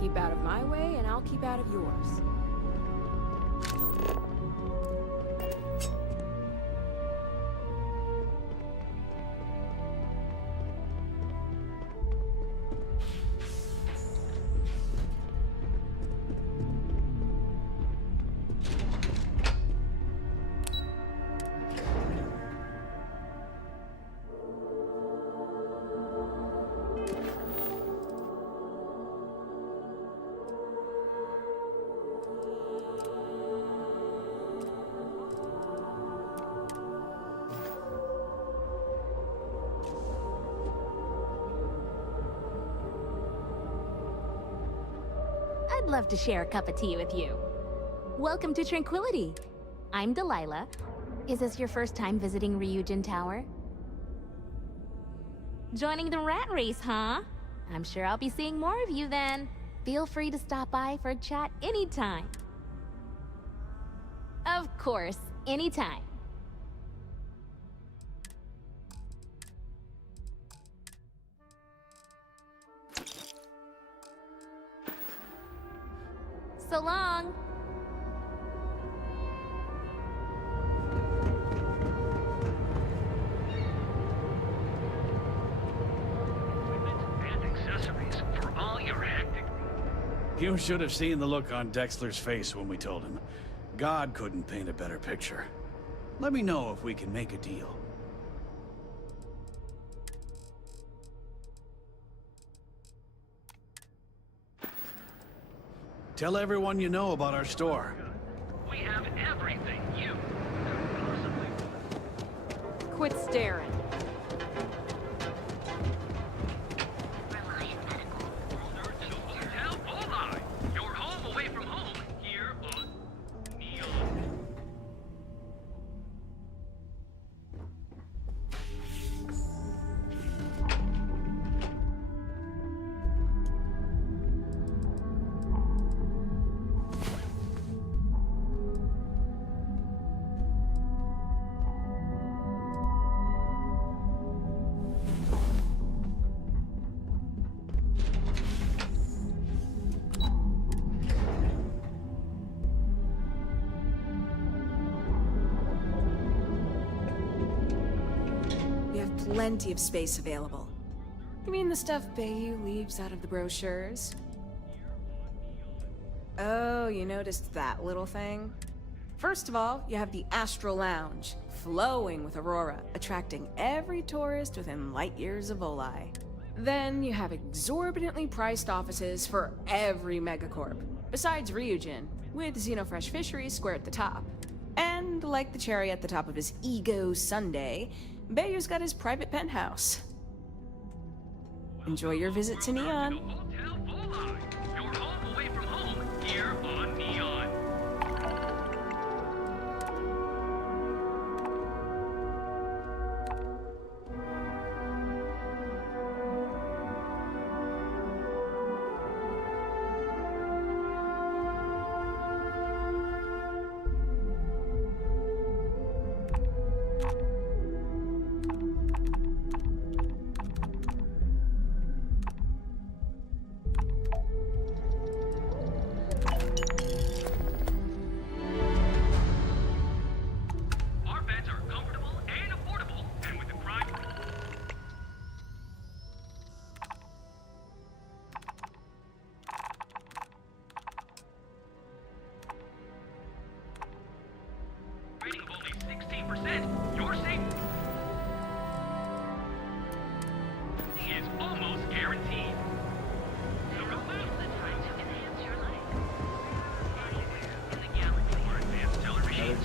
Keep out of my way, and I'll keep out of yours. I'd love to share a cup of tea with you. Welcome to Tranquility. I'm Delilah. Is this your first time visiting Ryujin Tower? Joining the rat race, huh? I'm sure I'll be seeing more of you then. Feel free to stop by for a chat anytime. Of course, anytime. So long. And accessories for all your hectic... You should have seen the look on Dexler's face when we told him. God couldn't paint a better picture. Let me know if we can make a deal. Tell everyone you know about our store. We have everything you Quit staring. Hotel Bullseye. Your home away from home here on Neon. We have plenty of space available. You mean the stuff Bayou leaves out of the brochures? Oh, you noticed that little thing? First of all, you have the Astral Lounge, flowing with Aurora, attracting every tourist within light years of Volii. Then you have exorbitantly priced offices for every megacorp, besides Ryujin, with Xenofresh Fisheries square at the top. And like the cherry at the top of his ego sundae, Bayou's got his private penthouse. Enjoy your visit to Neon. Hotel Bullseye. Your home away from home here on Neon.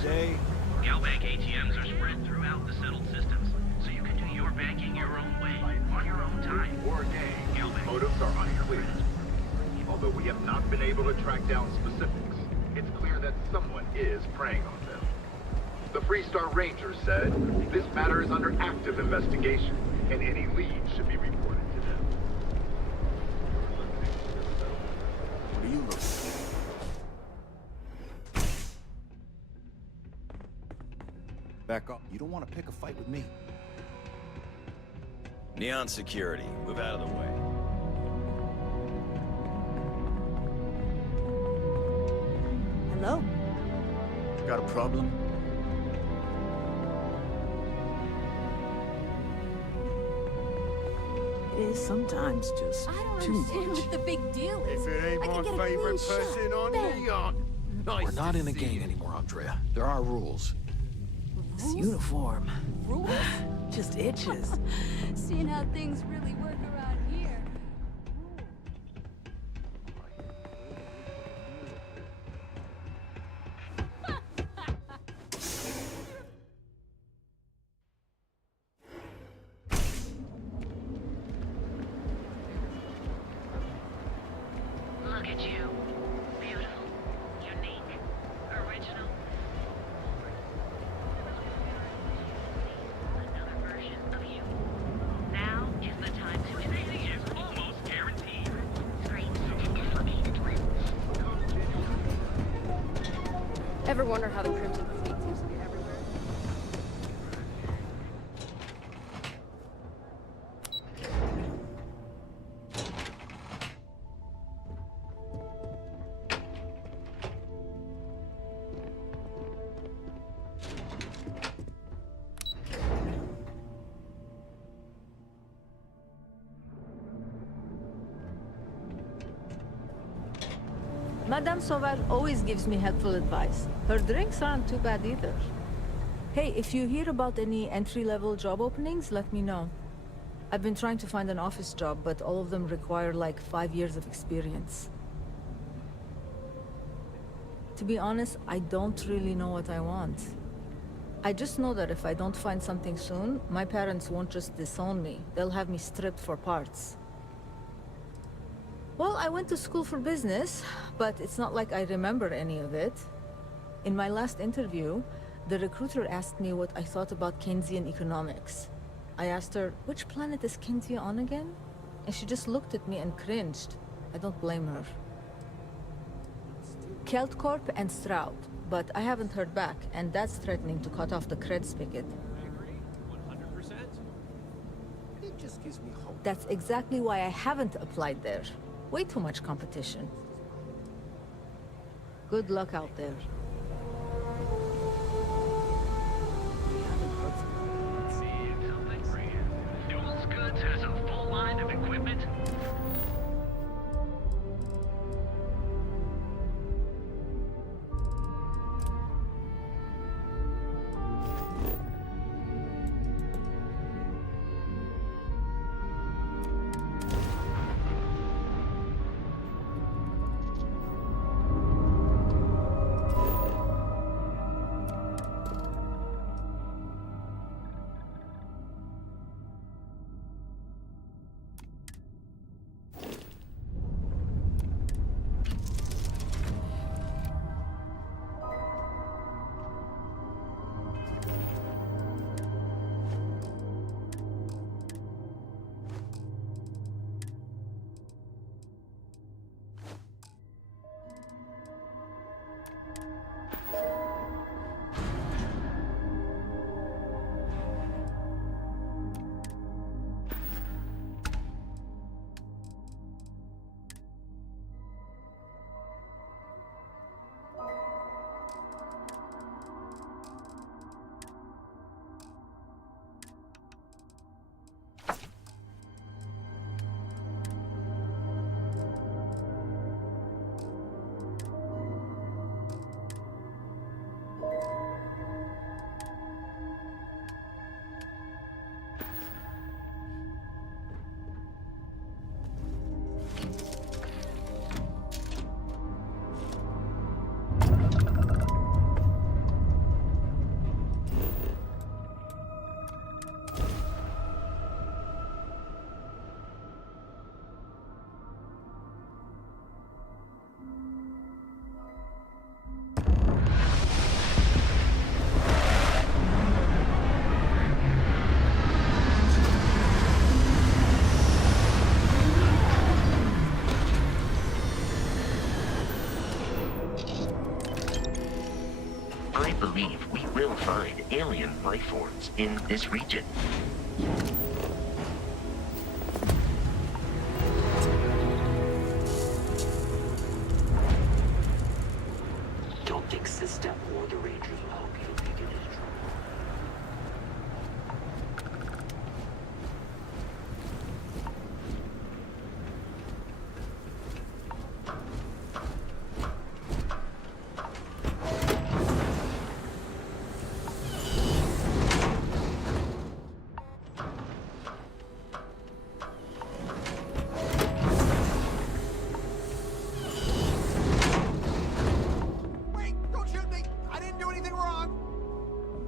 day. GalBank ATMs are spread throughout the settled systems, so you can do your banking your own way, on your own time. Or day, motives are unclear. Although we have not been able to track down specifics, it's clear that someone is preying on them. The Freestar Ranger said, this matter is under active investigation, and any leads should be reported to them. What are you looking for? Back up. You don't want to pick a fight with me. Neon security, move out of the way. Hello? Got a problem? It is sometimes just I don't too understand much. what the big deal is. If it ain't I my could get a favorite clean shot. person on Bang. Neon. Nice We're not to in a see gang you. anymore, Andrea. There are rules. This uniform Rules? just itches. Seeing how things really work around here. Look at you. Beautiful, unique, original. Another version of you. Now is the time to innovate. Is almost guaranteed. Ever wonder how the Crimson Fleet seems to be everywhere? Madame Sauvage always gives me helpful advice. Her drinks aren't too bad either. Hey, if you hear about any entry-level job openings, let me know. I've been trying to find an office job, but all of them require like 5 years of experience. To be honest, I don't really know what I want. I just know that if I don't find something soon, my parents won't just disown me. They'll have me stripped for parts. Well, I went to school for business, but it's not like I remember any of it. In my last interview, the recruiter asked me what I thought about Keynesian economics. I asked her, which planet is Kenzie on again? And she just looked at me and cringed. I don't blame her. Kelt Corp and Stroud, but I haven't heard back, and that's threatening to cut off the cred spigot. I agree, 100%. It just gives me hope. That's exactly why I haven't applied there. Way too much competition. Good luck out there. Seeing something grand. Duels Goods has a full line of equipment. alien life forms in this region. Don't fix this step or the Rangers will help you get into trouble.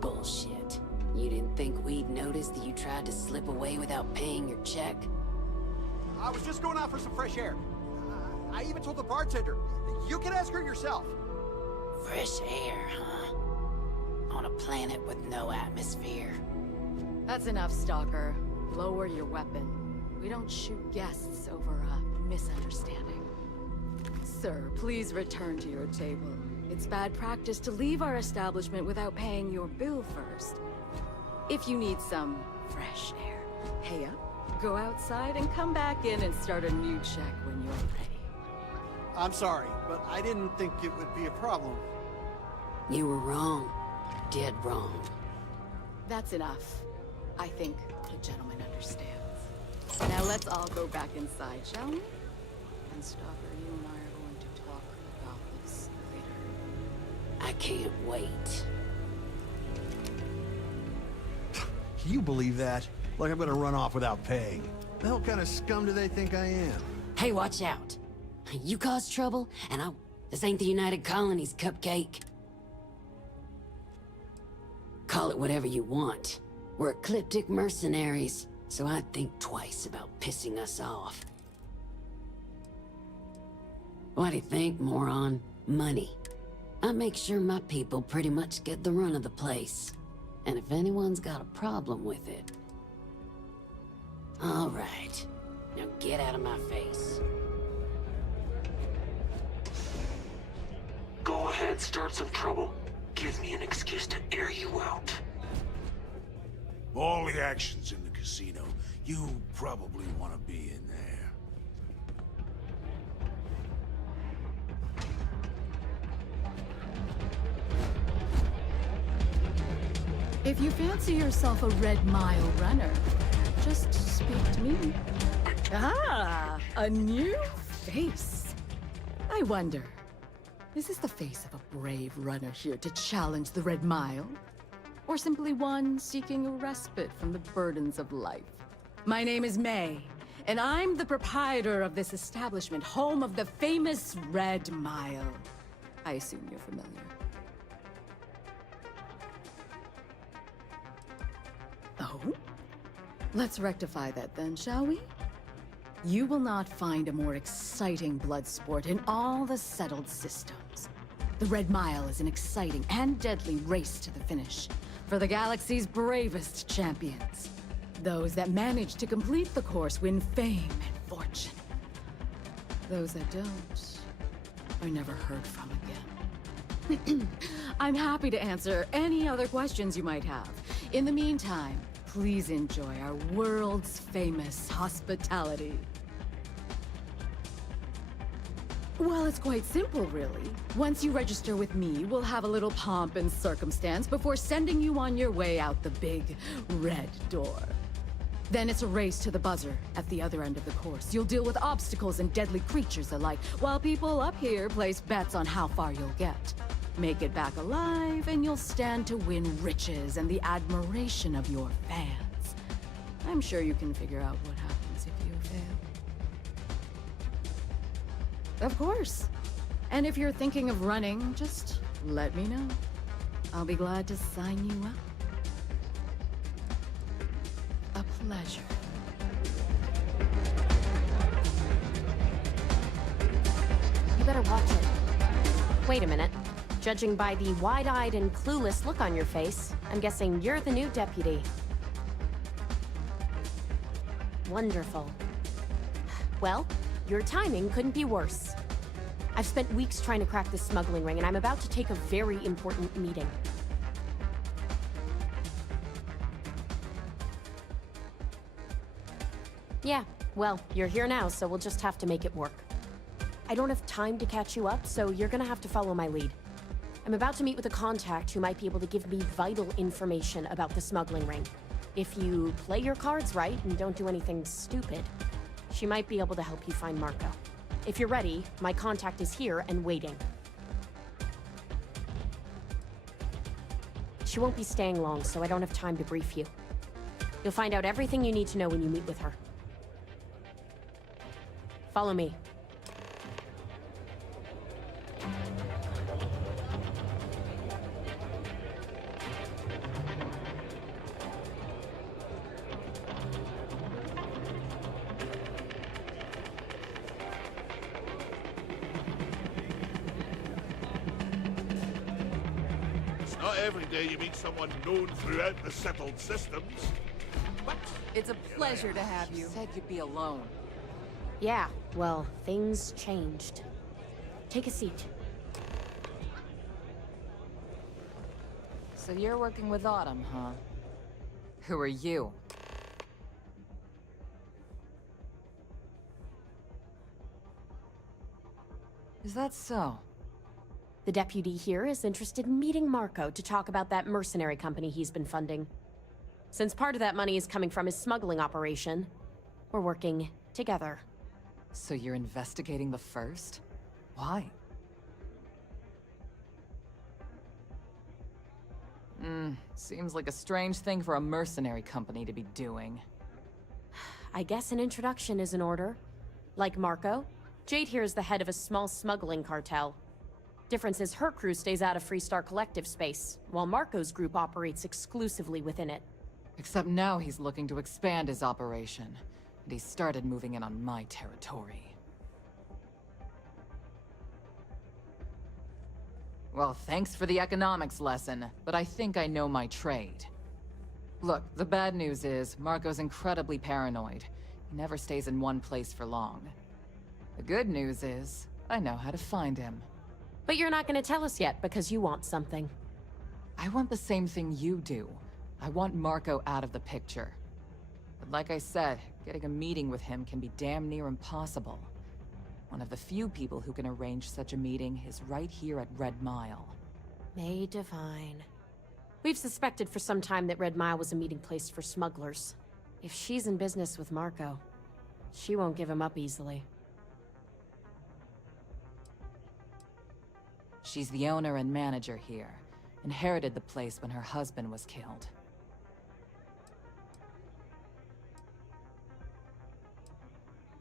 Bullshit. You didn't think we'd notice that you tried to slip away without paying your check? I was just going out for some fresh air. I even told the bartender. You can ask her yourself. Fresh air, huh? On a planet with no atmosphere. That's enough, Stalker. Lower your weapon. We don't shoot guests over a misunderstanding. Sir, please return to your table. It's bad practice to leave our establishment without paying your bill first. If you need some fresh air, pay up, go outside, and come back in and start a new check when you're ready. I'm sorry, but I didn't think it would be a problem. You were wrong. Dead wrong. That's enough. I think the gentleman understands. Now let's all go back inside, shall we? And Stalker, you and I are going to talk about this later. I can't wait. Can you believe that? Like I'm gonna run off without paying. The hell kind of scum do they think I am? Hey, watch out. You cause trouble, and this ain't the United Colonies, Cupcake. Call it whatever you want. We're ecliptic mercenaries, so I'd think twice about pissing us off. What do you think, moron? Money. I make sure my people pretty much get the run of the place. And if anyone's got a problem with it... All right. Now get out of my face. Go ahead, start some trouble. Give me an excuse to air you out. All the action's in the casino. You probably want to be in there. If you fancy yourself a Red Mile runner, just speak to me. Ah, a new face. I wonder, is this the face of a brave runner here to challenge the Red Mile? Or simply one seeking a respite from the burdens of life? My name is May, and I'm the proprietor of this establishment, home of the famous Red Mile. I assume you're familiar. Oh? Let's rectify that then, shall we? You will not find a more exciting blood sport in all the settled systems. The Red Mile is an exciting and deadly race to the finish for the galaxy's bravest champions. Those that manage to complete the course win fame and fortune. Those that don't are never heard from again. I'm happy to answer any other questions you might have. In the meantime, please enjoy our world's famous hospitality. Well, it's quite simple, really. Once you register with me, we'll have a little pomp and circumstance before sending you on your way out the big red door. Then it's a race to the buzzer at the other end of the course. You'll deal with obstacles and deadly creatures alike, while people up here place bets on how far you'll get. Make it back alive, and you'll stand to win riches and the admiration of your fans. I'm sure you can figure out what happens if you fail. Of course. And if you're thinking of running, just let me know. I'll be glad to sign you up. A pleasure. You better watch it. Wait a minute. Judging by the wide-eyed and clueless look on your face, I'm guessing you're the new deputy. Wonderful. Well, your timing couldn't be worse. I've spent weeks trying to crack this smuggling ring, and I'm about to take a very important meeting. Yeah, well, you're here now, so we'll just have to make it work. I don't have time to catch you up, so you're gonna have to follow my lead. I'm about to meet with a contact who might be able to give me vital information about the smuggling ring. If you play your cards right and don't do anything stupid, she might be able to help you find Marco. If you're ready, my contact is here and waiting. She won't be staying long, so I don't have time to brief you. You'll find out everything you need to know when you meet with her. Follow me. It's not every day you meet someone known throughout the settled systems. What? It's a pleasure to have you. Said you'd be alone. Yeah, well, things changed. Take a seat. So you're working with Autumn, huh? Who are you? Is that so? The deputy here is interested in meeting Marco to talk about that mercenary company he's been funding. Since part of that money is coming from his smuggling operation, we're working together. So you're investigating the first? Why? Seems like a strange thing for a mercenary company to be doing. I guess an introduction is in order. Like Marco, Jade here is the head of a small smuggling cartel. Difference is her crew stays out of Freestar Collective space, while Marco's group operates exclusively within it. Except now he's looking to expand his operation, and he started moving in on my territory. Well, thanks for the economics lesson, but I think I know my trade. Look, the bad news is, Marco's incredibly paranoid. He never stays in one place for long. The good news is, I know how to find him. But you're not gonna tell us yet because you want something. I want the same thing you do. I want Marco out of the picture. But like I said, getting a meeting with him can be damn near impossible. One of the few people who can arrange such a meeting is right here at Red Mile. May Divine. We've suspected for some time that Red Mile was a meeting place for smugglers. If she's in business with Marco, she won't give him up easily. She's the owner and manager here. Inherited the place when her husband was killed.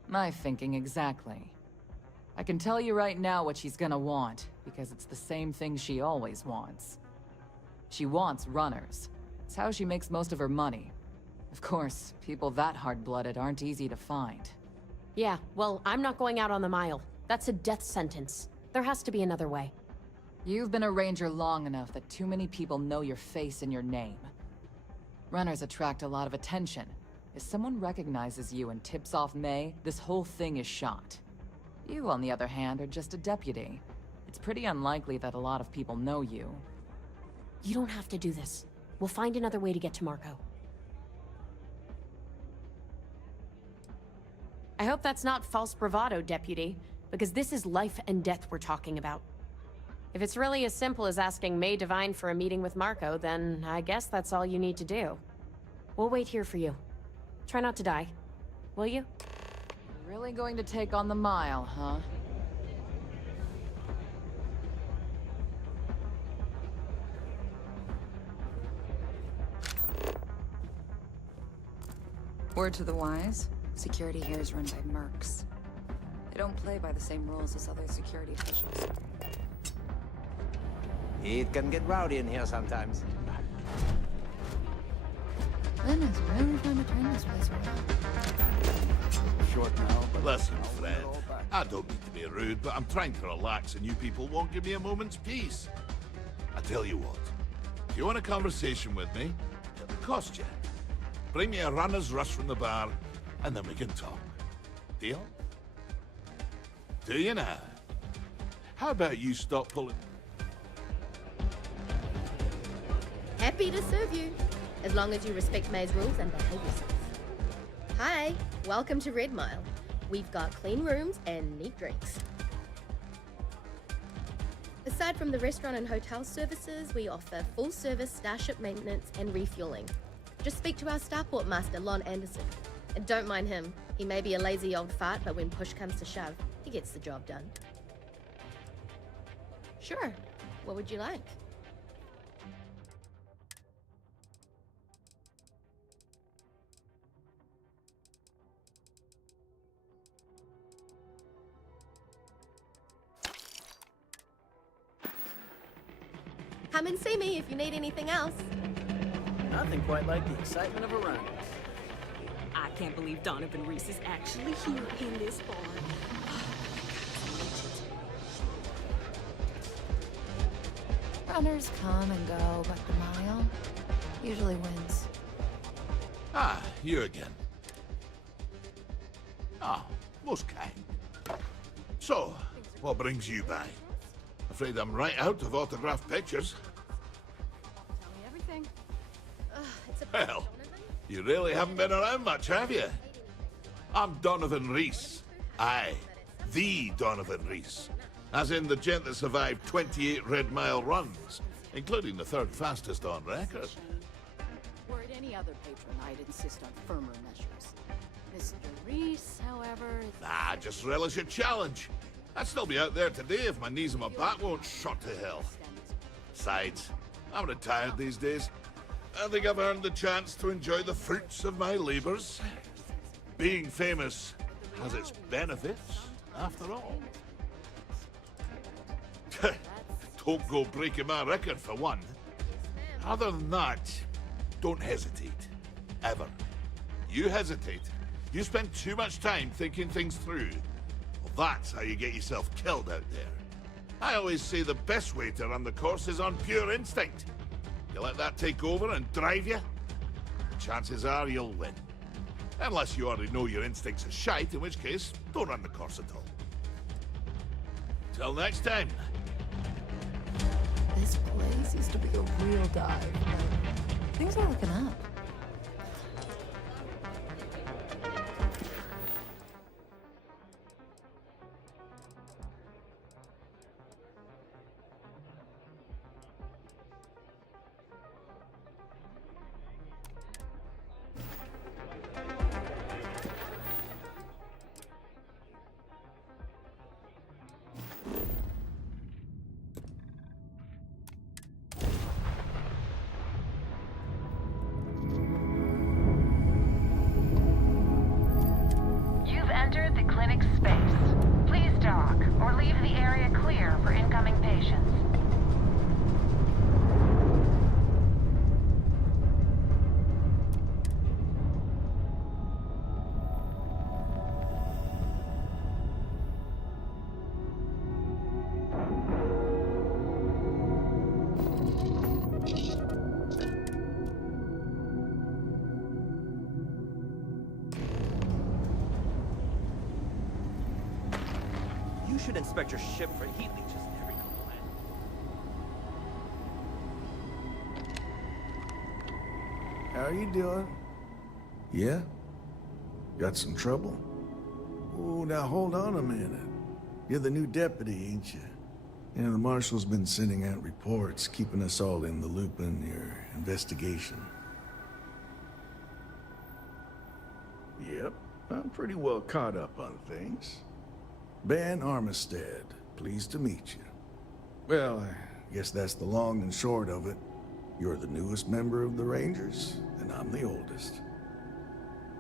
My thinking exactly. I can tell you right now what she's gonna want, because it's the same thing she always wants. She wants runners. It's how she makes most of her money. Of course, people that hard-blooded aren't easy to find. Yeah, well, I'm not going out on the mile. That's a death sentence. There has to be another way. You've been a ranger long enough that too many people know your face and your name. Runners attract a lot of attention. If someone recognizes you and tips off May, this whole thing is shot. You, on the other hand, are just a deputy. It's pretty unlikely that a lot of people know you. You don't have to do this. We'll find another way to get to Marco. I hope that's not false bravado, deputy, because this is life and death we're talking about. If it's really as simple as asking May Divine for a meeting with Marco, then I guess that's all you need to do. We'll wait here for you. Try not to die. Will you? Really going to take on the mile, huh? Word to the wise, security here is run by mercs. They don't play by the same rules as other security officials. It can get rowdy in here sometimes. Lynn is really trying to turn this place around. Short now, but listen, friend. I don't mean to be rude, but I'm trying to relax and you people won't give me a moment's peace. I tell you what, if you want a conversation with me, it'll cost you. Bring me a runner's rush from the bar, and then we can talk. Deal? Do you now? How about you stop pulling... Happy to serve you, as long as you respect May's rules and behave yourself. Hi, welcome to Red Mile. We've got clean rooms and neat drinks. Aside from the restaurant and hotel services, we offer full-service starship maintenance and refueling. Just speak to our starport master, Lon Anderson. And don't mind him. He may be a lazy old fart, but when push comes to shove, he gets the job done. Sure. What would you like? Come and see me if you need anything else. Nothing quite like the excitement of a run. I can't believe Donovan Reese is actually here in this bar. Runners come and go, but the mile usually wins. Ah, you again. Ah, most kind. So, what brings you by? Afraid I'm right out of autographed pictures. Tell me everything. Well, you really haven't been around much, have you? I'm Donovan Reese. Aye, the Donovan Reese. As in the gent that survived 28 Red Mile runs, including the third fastest on record. Were it any other patron, I'd insist on firmer measures. Mr. Reese, however... Nah, just relish a challenge. I'd still be out there today if my knees and my back won't shot to hell. Besides, I'm retired these days. I think I've earned the chance to enjoy the fruits of my labors. Being famous has its benefits, after all. Don't go breaking my record, for one. Other than that, don't hesitate. Ever. You hesitate, you spend too much time thinking things through. Well, that's how you get yourself killed out there. I always say the best way to run the course is on pure instinct. You let that take over and drive you, chances are you'll win. Unless you already know your instincts are shite, in which case, don't run the course at all. Till next time. This place used to be a real dive, but things are looking up. You've entered the clinic's space. Please dock, or leave the area clear for incoming patients. You should inspect your ship for heat leeches and every complaint. How you doing? Yeah? Got some trouble? Oh, now hold on a minute. You're the new deputy, ain't you? Yeah, the marshal's been sending out reports, keeping us all in the loop in your investigation. Yep, I'm pretty well caught up on things. Ben Armistead, pleased to meet you. Well, I guess that's the long and short of it. You're the newest member of the Rangers, and I'm the oldest.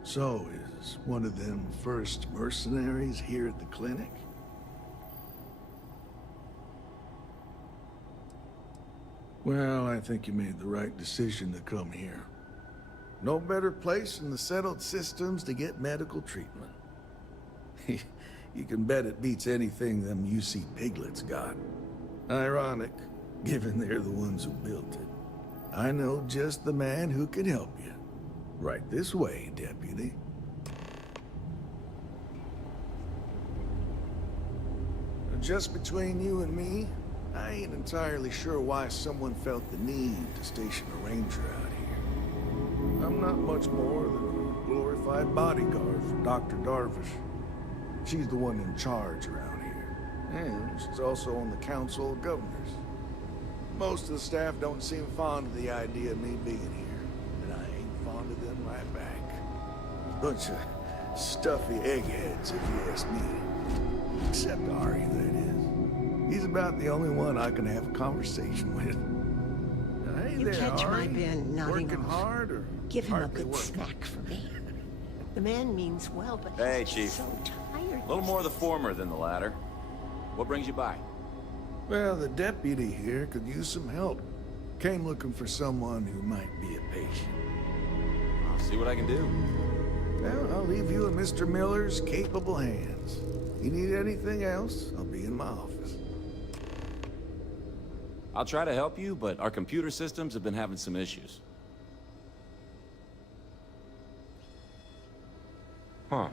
So, is one of them first mercenaries here at the clinic? Well, I think you made the right decision to come here. No better place in the settled systems to get medical treatment. You can bet it beats anything them UC piglets got. Ironic, given they're the ones who built it. I know just the man who can help you. Right this way, Deputy. Just between you and me, I ain't entirely sure why someone felt the need to station a ranger out here. I'm not much more than a glorified certified bodyguard for Dr. Darvish. She's the one in charge around here. And she's also on the Council of Governors. Most of the staff don't seem fond of the idea of me being here, and I ain't fond of them right back. Bunch of stuffy eggheads, if you ask me. Except Ari, that is. He's about the only one I can have a conversation with. Hey You there, catch my Ari. Ben nodding Working off. hard or Give him a hardly good working? snack for me. The man means well, but Hey, he's Chief. so tired. A little more of the former than the latter. What brings you by? Well, the deputy here could use some help. Came looking for someone who might be a patient. I'll see what I can do. Well, I'll leave you in Mr. Miller's capable hands. You need anything else, I'll be in my office. I'll try to help you, but our computer systems have been having some issues. Huh.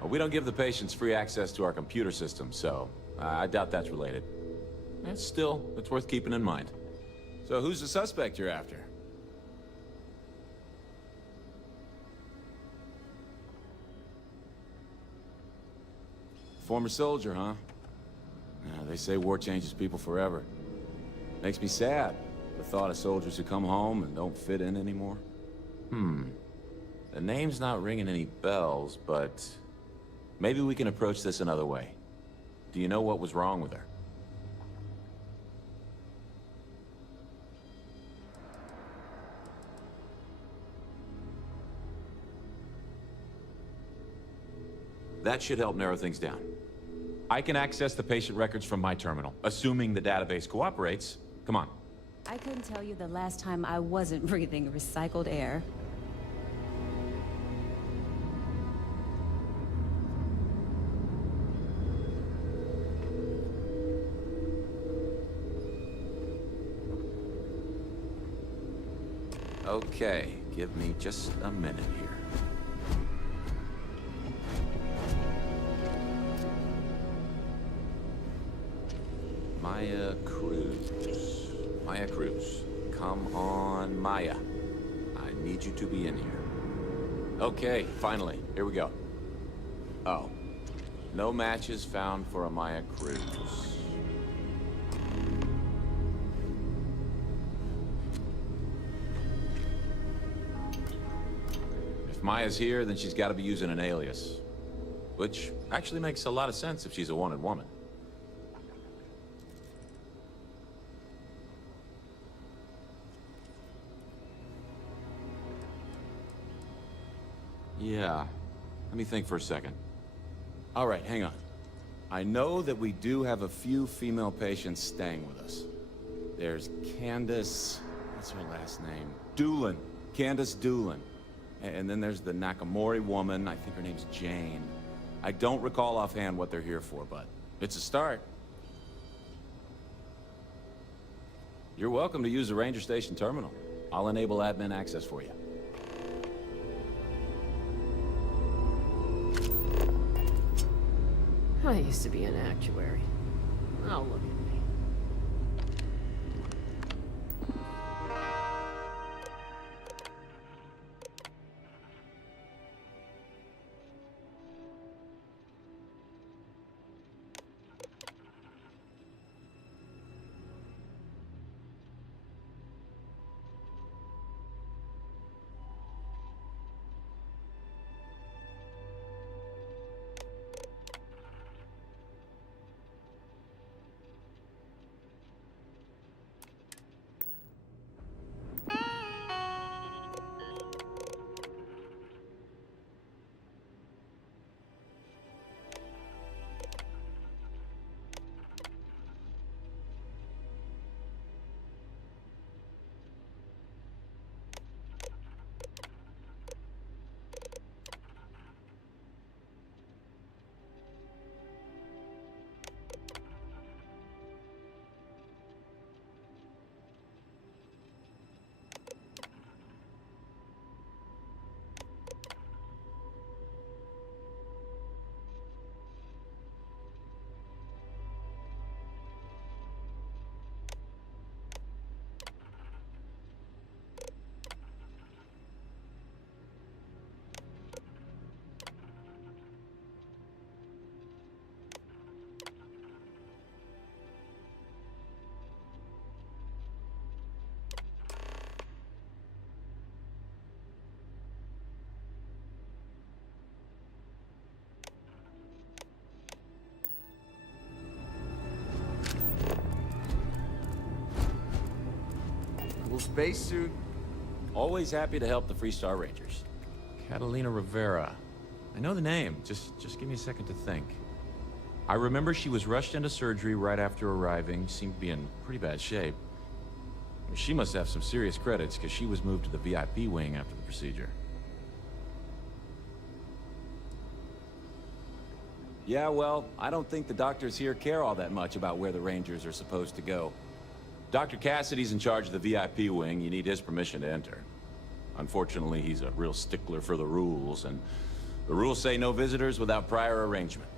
Well, we don't give the patients free access to our computer system, so I doubt that's related. Still, it's worth keeping in mind. So who's the suspect you're after? Former soldier, huh? Yeah, they say war changes people forever. Makes me sad, the thought of soldiers who come home and don't fit in anymore. The name's not ringing any bells, but maybe we can approach this another way. Do you know what was wrong with her? That should help narrow things down. I can access the patient records from my terminal, assuming the database cooperates. Come on. I couldn't tell you the last time I wasn't breathing recycled air. Okay, give me just a minute here. Maya Cruz. Maya Cruz. Come on, Maya. I need you to be in here. Okay, finally. Here we go. Oh. No matches found for a Maya Cruz. If Maya's here, then she's got to be using an alias. Which actually makes a lot of sense if she's a wanted woman. Yeah. Let me think for a second. All right, hang on. I know that we do have a few female patients staying with us. There's Candace... what's her last name? Doolin. Candace Doolin. And then there's the Nakamori woman. I think her name's Jane. I don't recall offhand what they're here for, but it's a start. You're welcome to use the Ranger Station terminal. I'll enable admin access for you. I used to be an actuary. Oh, look at me. Full spacesuit. Always happy to help the Freestar Rangers. Catalina Rivera. I know the name. Just give me a second to think. I remember she was rushed into surgery right after arriving. Seemed to be in pretty bad shape. She must have some serious credits, because she was moved to the VIP wing after the procedure. Yeah, well, I don't think the doctors here care all that much about where the Rangers are supposed to go. Dr. Cassidy's in charge of the VIP wing. You need his permission to enter. Unfortunately, he's a real stickler for the rules, and the rules say no visitors without prior arrangement.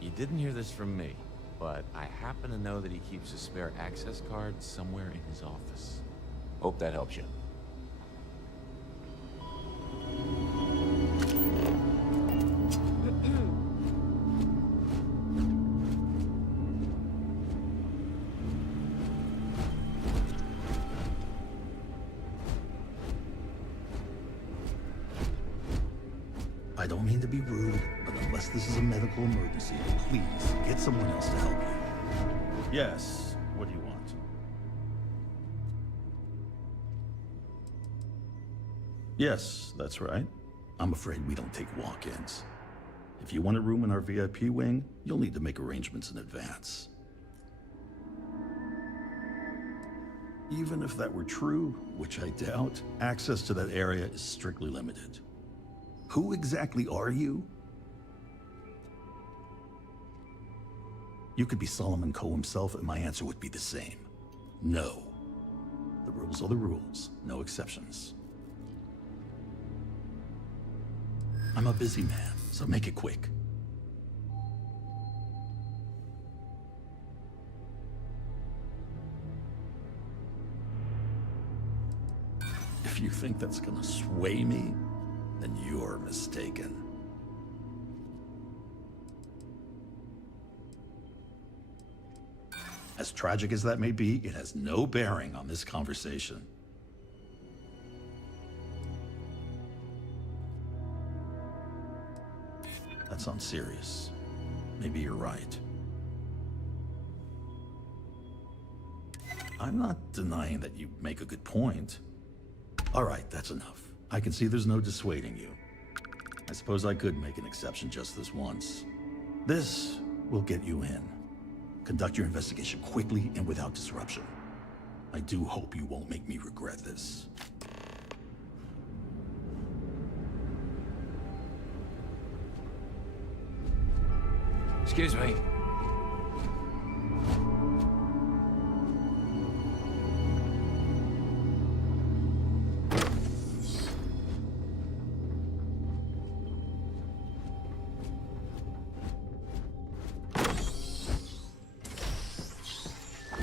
You didn't hear this from me, but I happen to know that he keeps a spare access card somewhere in his office. Hope that helps you. I don't mean to be rude, but unless this is a medical emergency, please get someone else to help you. Yes. What do you want? Yes, that's right. I'm afraid we don't take walk-ins. If you want a room in our VIP wing, you'll need to make arrangements in advance. Even if that were true, which I doubt, access to that area is strictly limited. Who exactly are you? You could be Solomon Coe himself, and my answer would be the same. No. The rules are the rules, no exceptions. I'm a busy man, so make it quick. If you think that's gonna sway me, then you're mistaken. As tragic as that may be, it has no bearing on this conversation. That sounds serious. Maybe you're right. I'm not denying that you make a good point. All right, that's enough. I can see there's no dissuading you. I suppose I could make an exception just this once. This will get you in. Conduct your investigation quickly and without disruption. I do hope you won't make me regret this. Excuse me.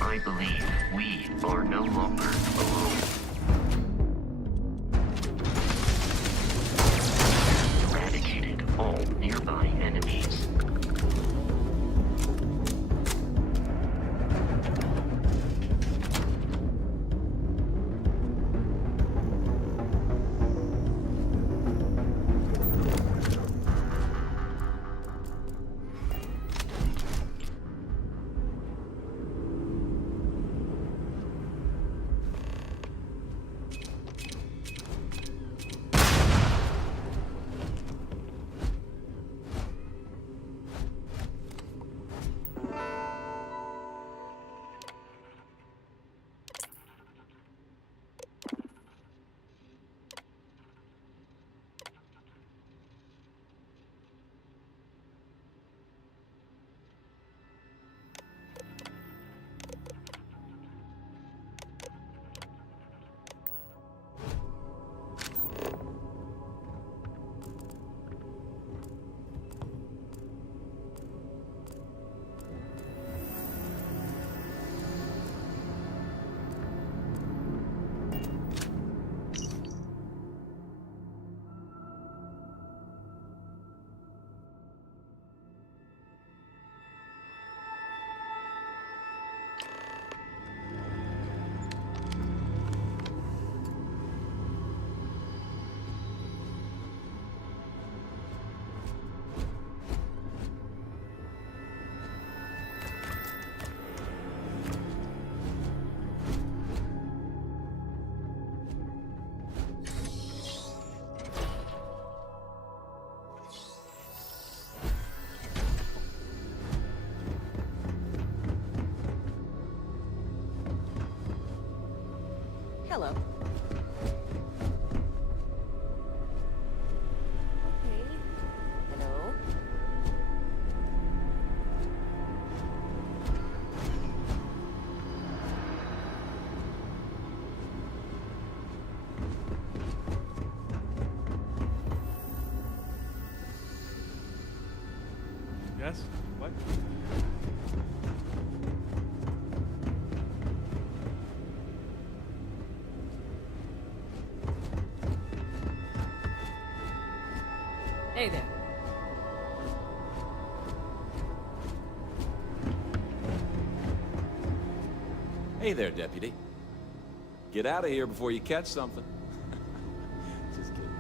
I believe we are no longer alone. Eradicated all nearby enemies. Hello. Okay. Hello. Yes? What? Hey there. Hey there, Deputy. Get out of here before you catch something. Just kidding.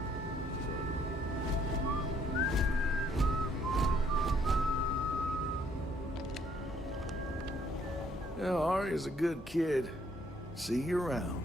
Yeah, Arya's a good kid. See you around.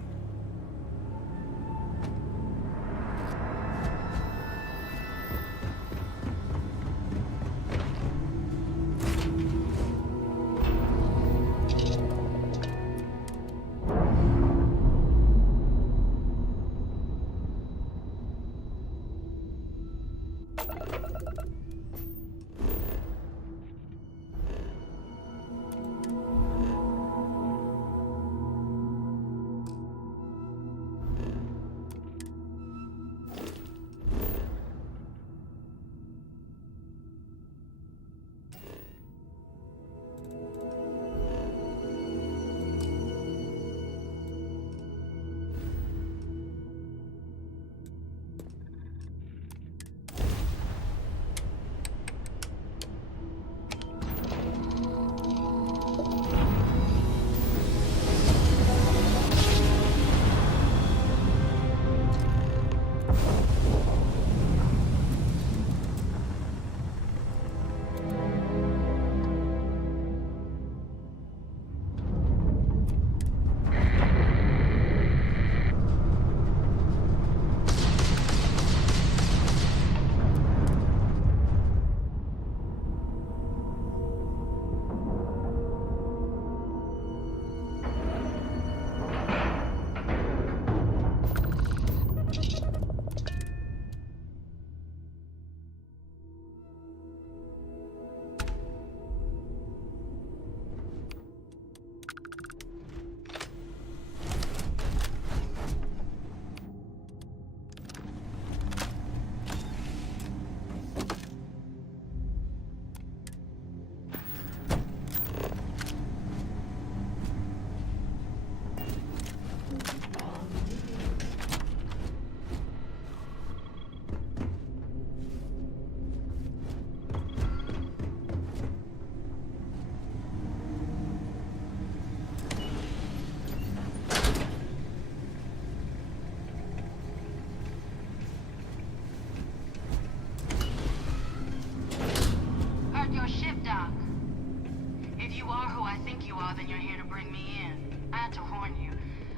then you're here to bring me in. I had to warn you.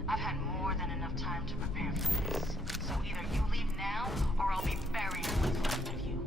I've had more than enough time to prepare for this. So either you leave now, or I'll be burying what's left of you.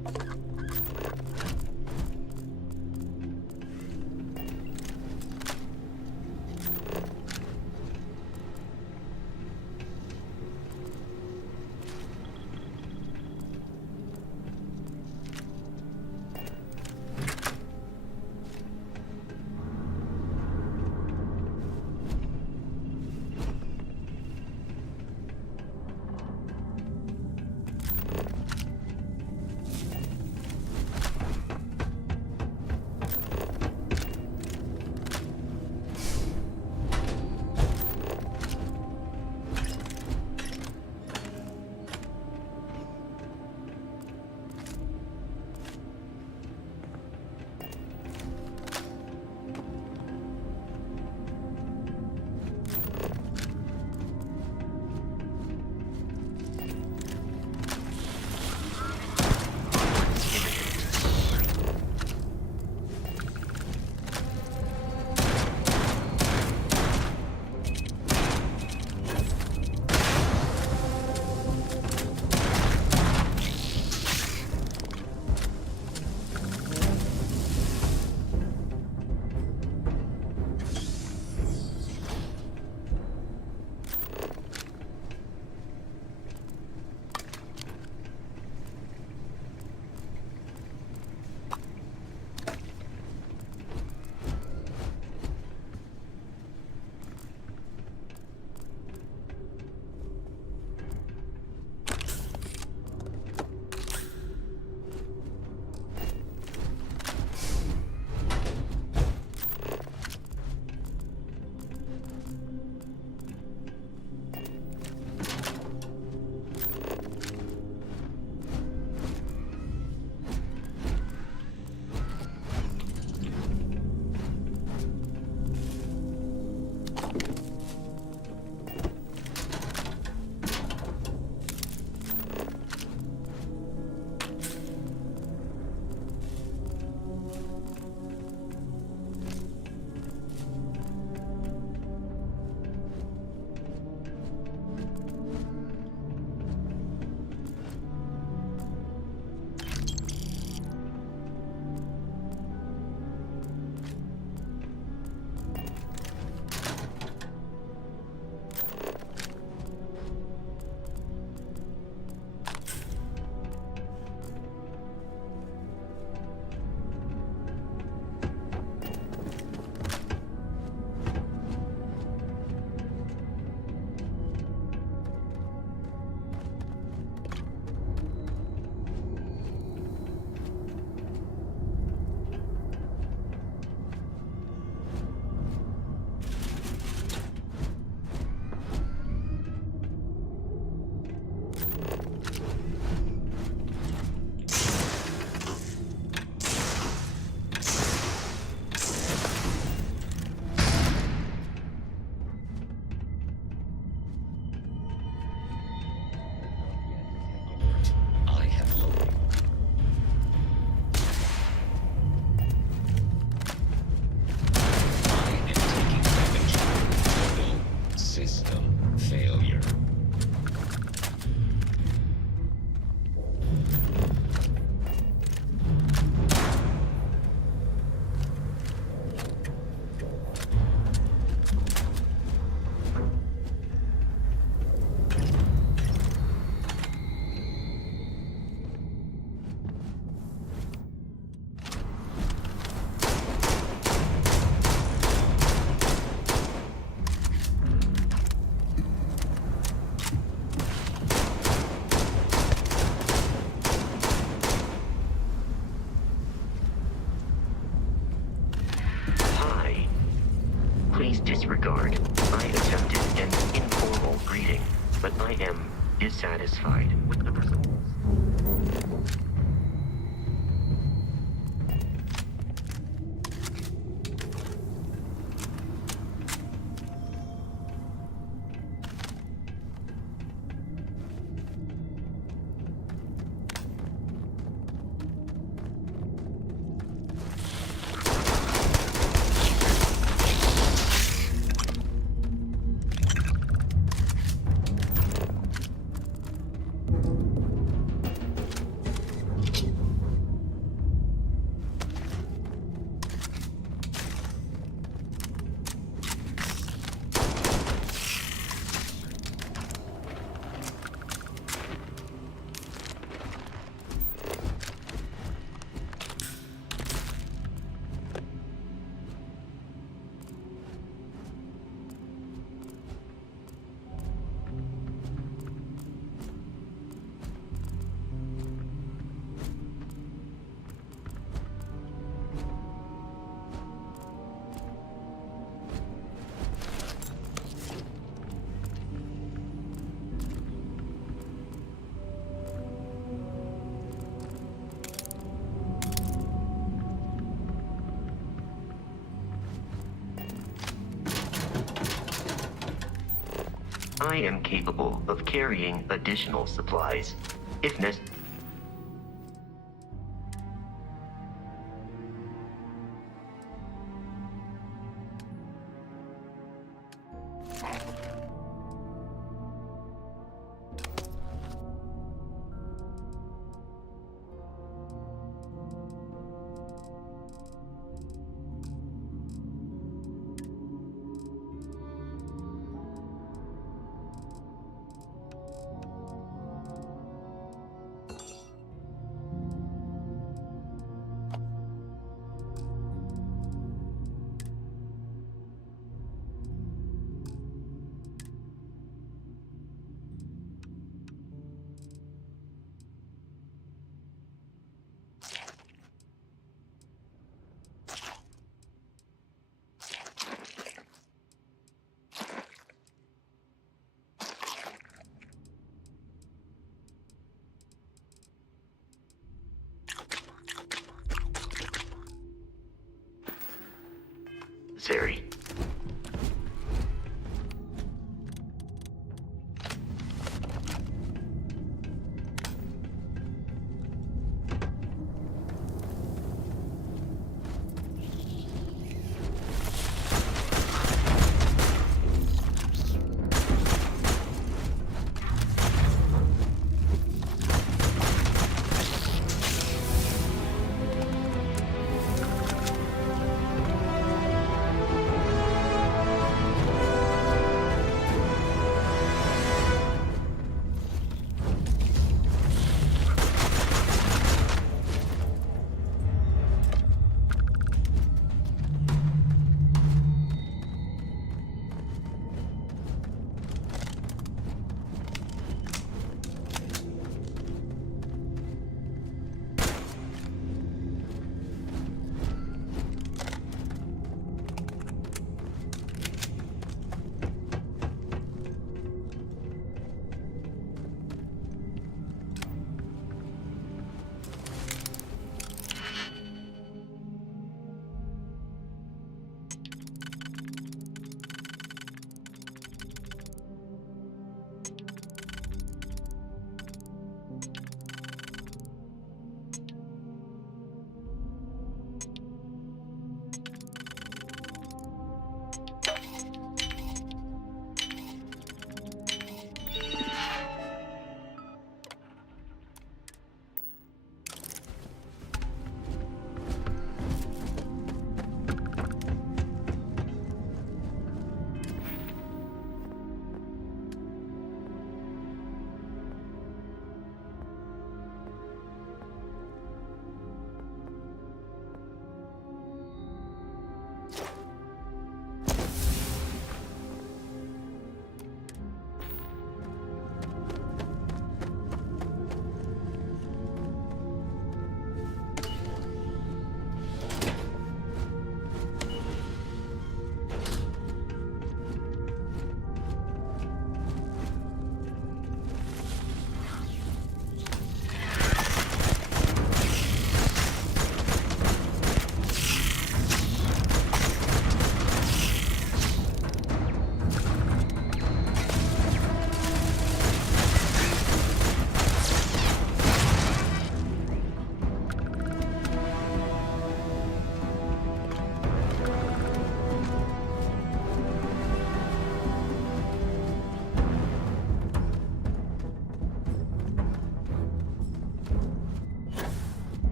regard. I attempted an informal greeting, but I am dissatisfied with the results. I am capable of carrying additional supplies, if necessary.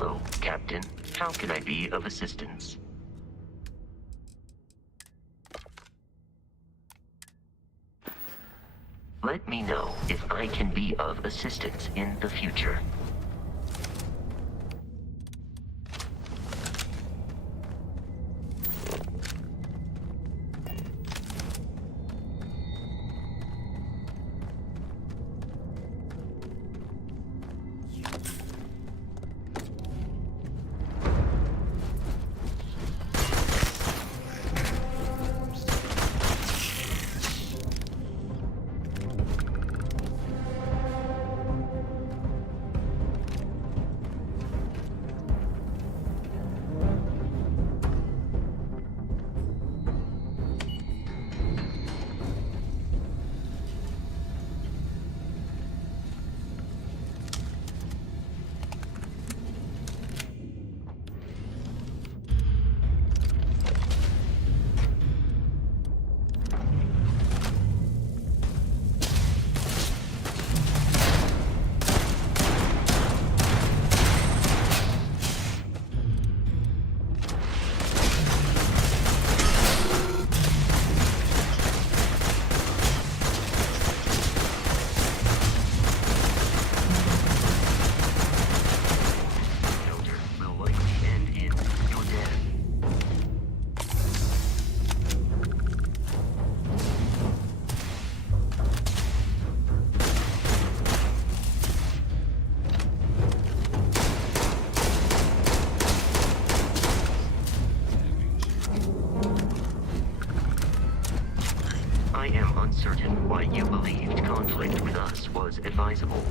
Hello, Captain. How can I be of assistance? Let me know if I can be of assistance in the future. I am uncertain why you believed conflict with us was advisable.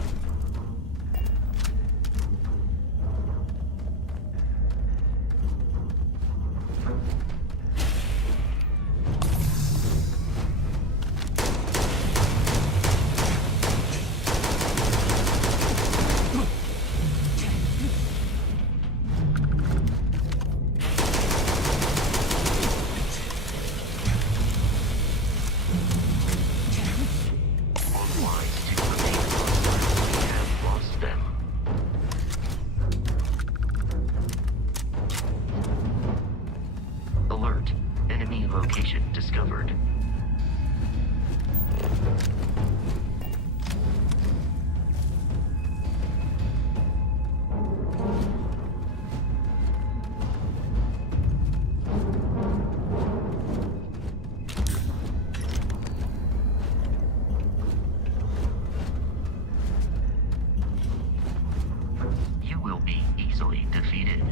Alert. Enemy location discovered. You will be easily defeated.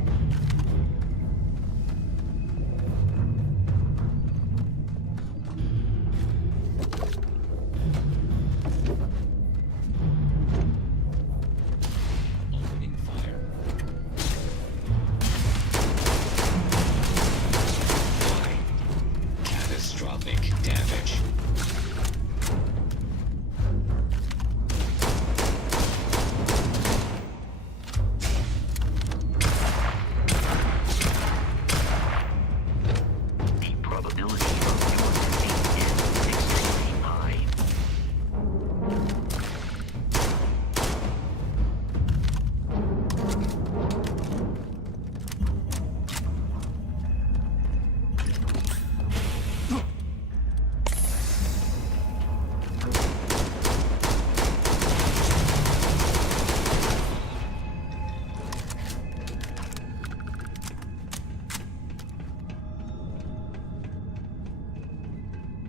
Catastrophic damage. The probability of your defeat is extremely high.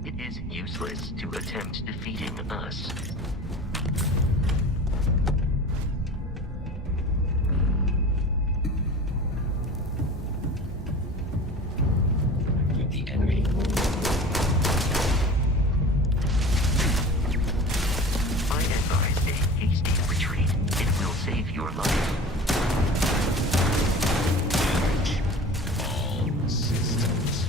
It is useless to attempt defeating us. With the enemy. I advise a hasty retreat. It will save your life. Damage. All systems.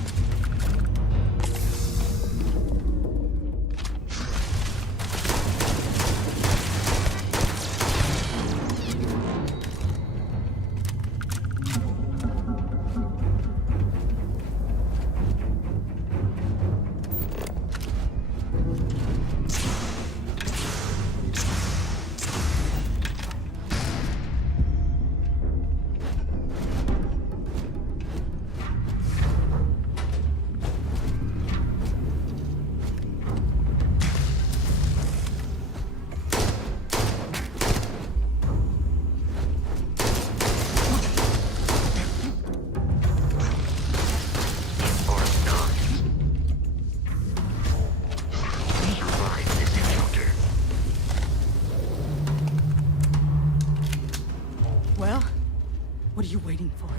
What are you waiting for?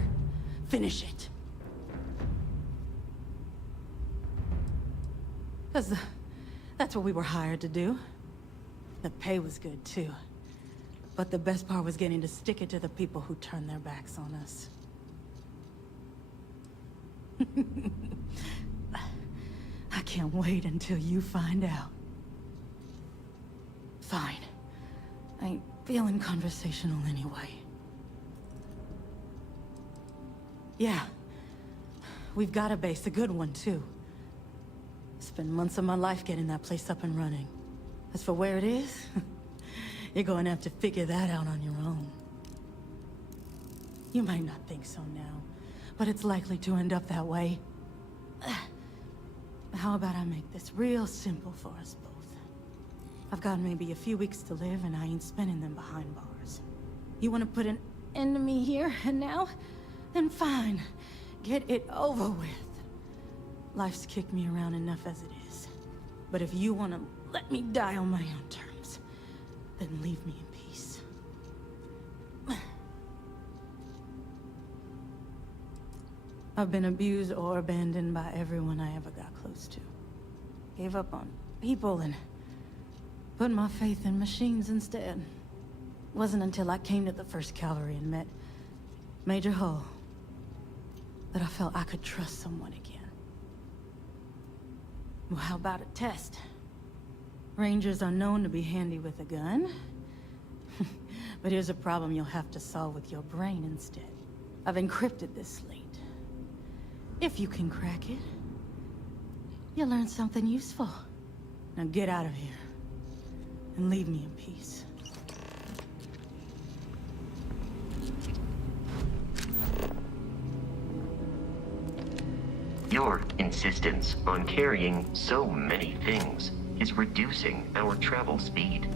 Finish it. Because that's what we were hired to do. The pay was good, too. But the best part was getting to stick it to the people who turned their backs on us. I can't wait until you find out. Fine. I ain't feeling conversational anyway. Yeah. We've got a base, a good one, too. Spent months of my life getting that place up and running. As for where it is, you're going to have to figure that out on your own. You might not think so now, but it's likely to end up that way. How about I make this real simple for us both? I've got maybe a few weeks to live, and I ain't spending them behind bars. You want to put an end to me here and now? Then fine. Get it over with. Life's kicked me around enough as it is. But if you want to let me die on my own terms, then leave me in peace. I've been abused or abandoned by everyone I ever got close to. Gave up on people and put my faith in machines instead. Wasn't until I came to the 1st Cavalry and met Major Hull that I felt I could trust someone again. Well, how about a test? Rangers are known to be handy with a gun. But here's a problem you'll have to solve with your brain instead. I've encrypted this slate. If you can crack it, you'll learn something useful. Now get out of here, and leave me in peace. Your insistence on carrying so many things is reducing our travel speed.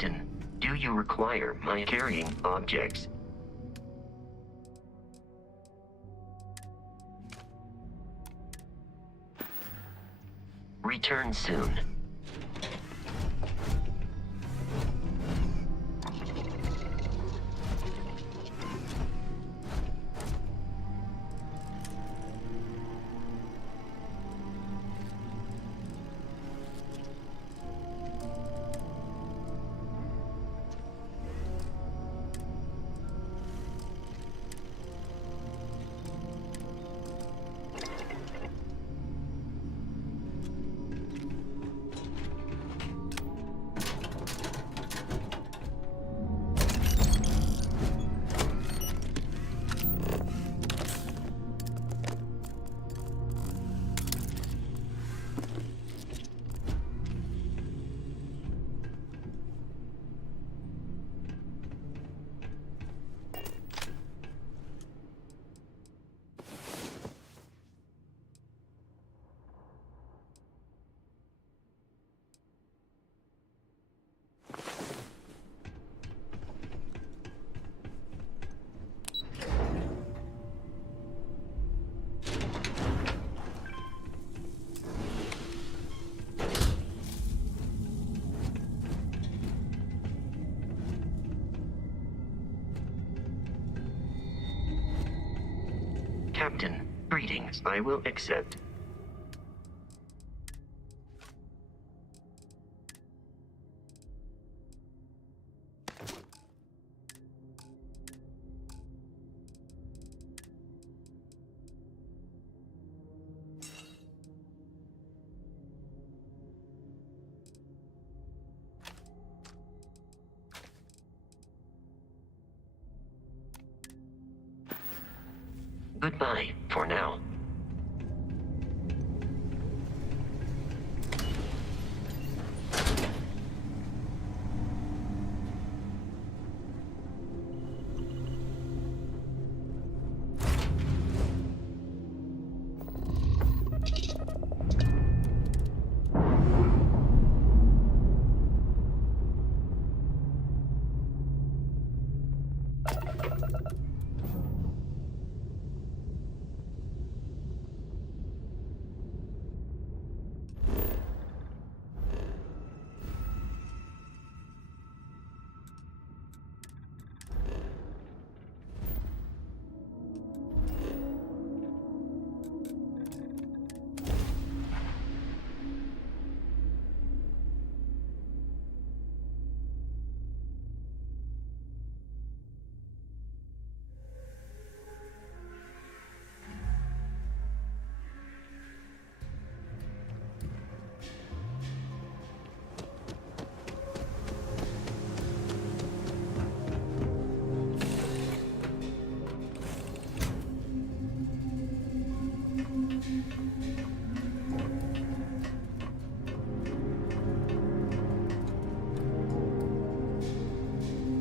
Captain, do you require my carrying objects? Return soon. Captain, greetings. I will accept. Goodbye, for now.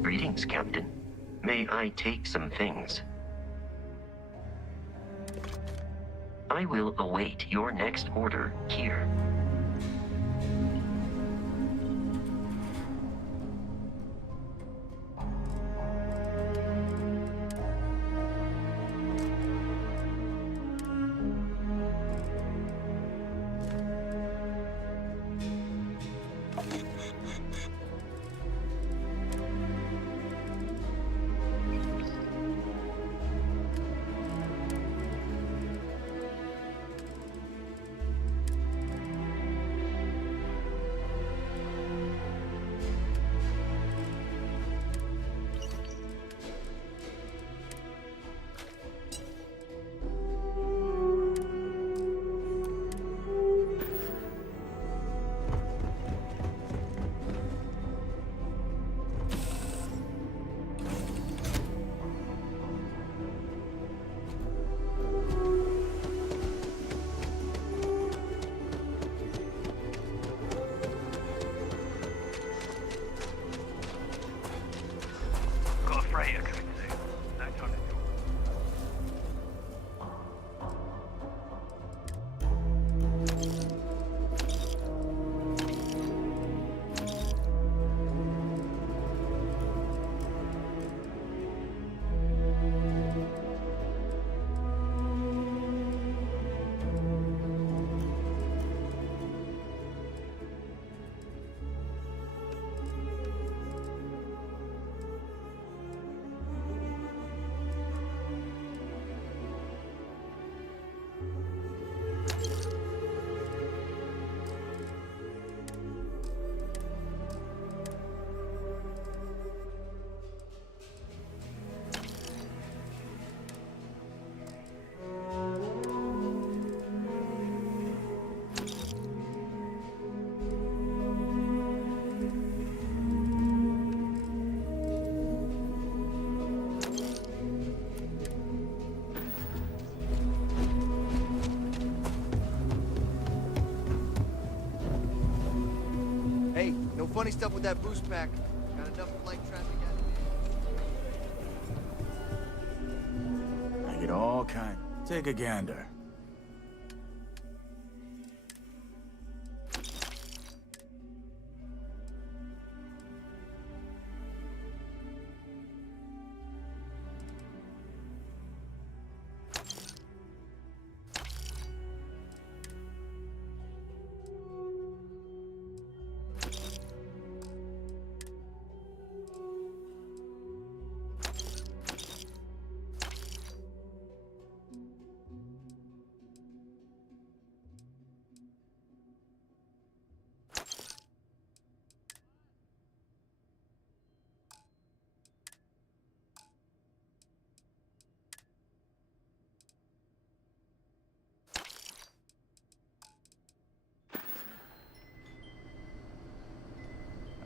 Greetings, Captain. May I take some things? I will await your next order here. Hey, no funny stuff with that boost pack. Got enough flight traffic out. I get all kind. Take a gander.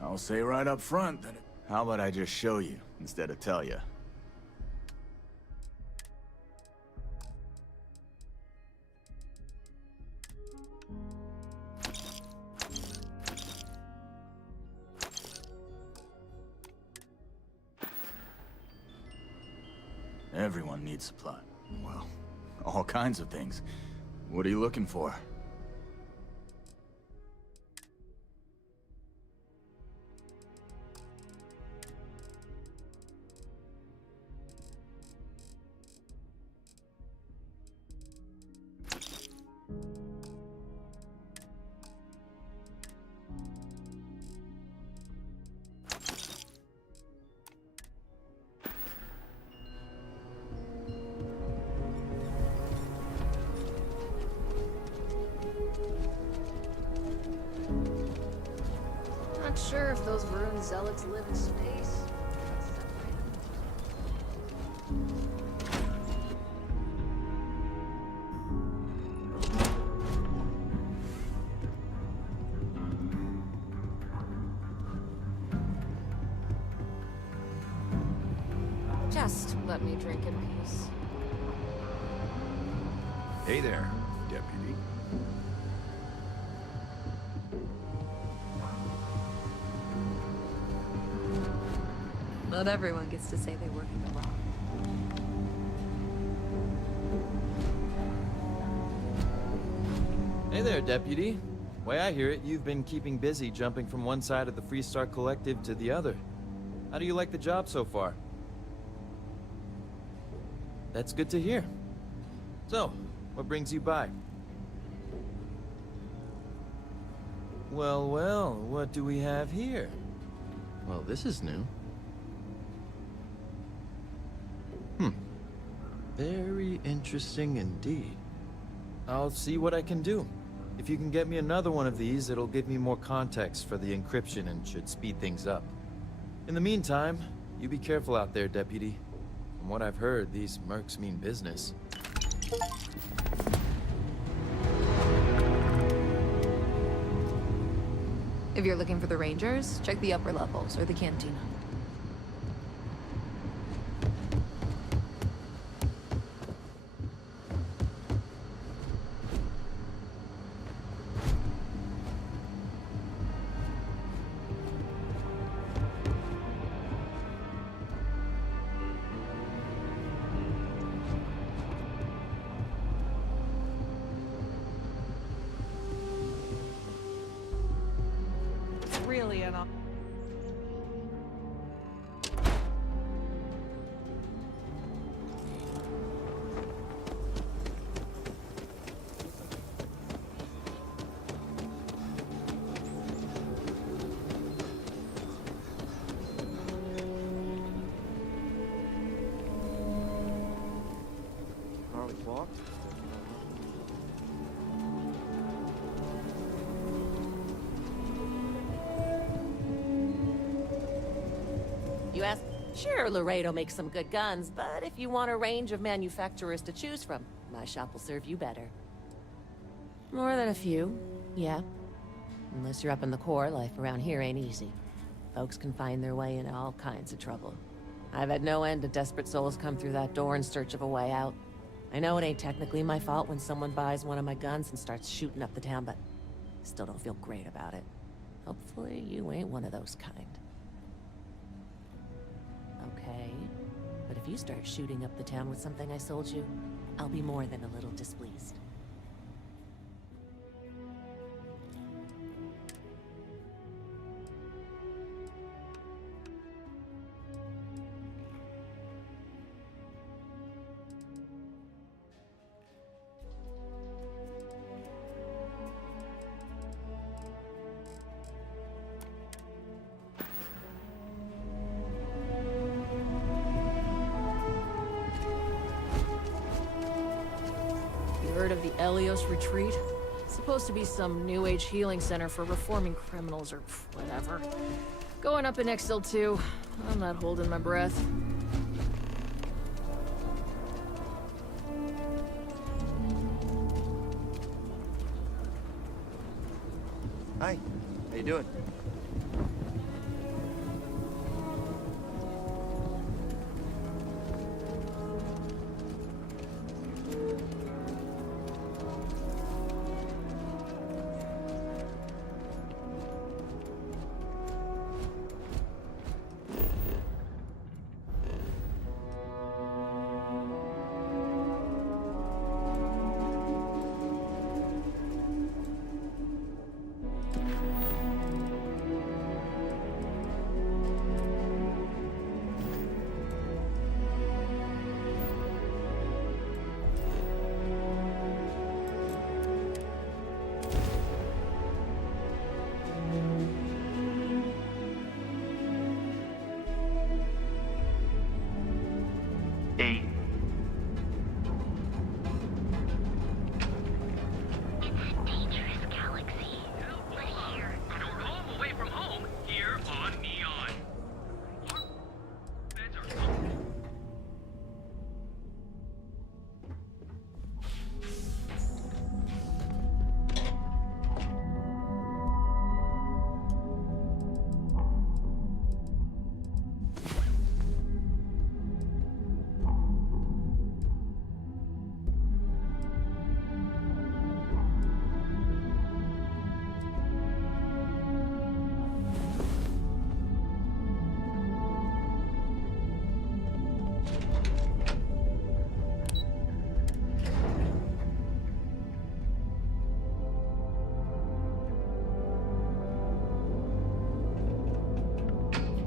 I'll say right up front that how about I just show you instead of tell you? Everyone needs supply. Well, all kinds of things. What are you looking for? Not sure if those ruined zealots live in space. Just let me drink in peace. Hey there, Deputy. Not everyone gets to say they work in the law. Hey there, Deputy. Way I hear it, you've been keeping busy jumping from one side of the Freestar Collective to the other. How do you like the job so far? That's good to hear. So, what brings you by? Well, well, what do we have here? Well, this is new. Very interesting indeed. I'll see what I can do. If you can get me another one of these, it'll give me more context for the encryption and should speed things up. In the meantime, you be careful out there, Deputy. From what I've heard, these mercs mean business. If you're looking for the Rangers, check the upper levels or the cantina. Really an Harley walk? You ask? Sure, Laredo makes some good guns, but if you want a range of manufacturers to choose from, my shop will serve you better. More than a few, yeah. Unless you're up in the core, life around here ain't easy. Folks can find their way into all kinds of trouble. I've had no end of desperate souls come through that door in search of a way out. I know it ain't technically my fault when someone buys one of my guns and starts shooting up the town, but still don't feel great about it. Hopefully you ain't one of those kind. Okay, but if you start shooting up the town with something I sold you, I'll be more than a little displeased. Heard of the Elios Retreat? Supposed to be some new age healing center for reforming criminals or whatever. Going up in XL2. I'm not holding my breath. Hi, how you doing? A. Dangerous galaxy. But here, Your home away from home, here on Neon. Beds are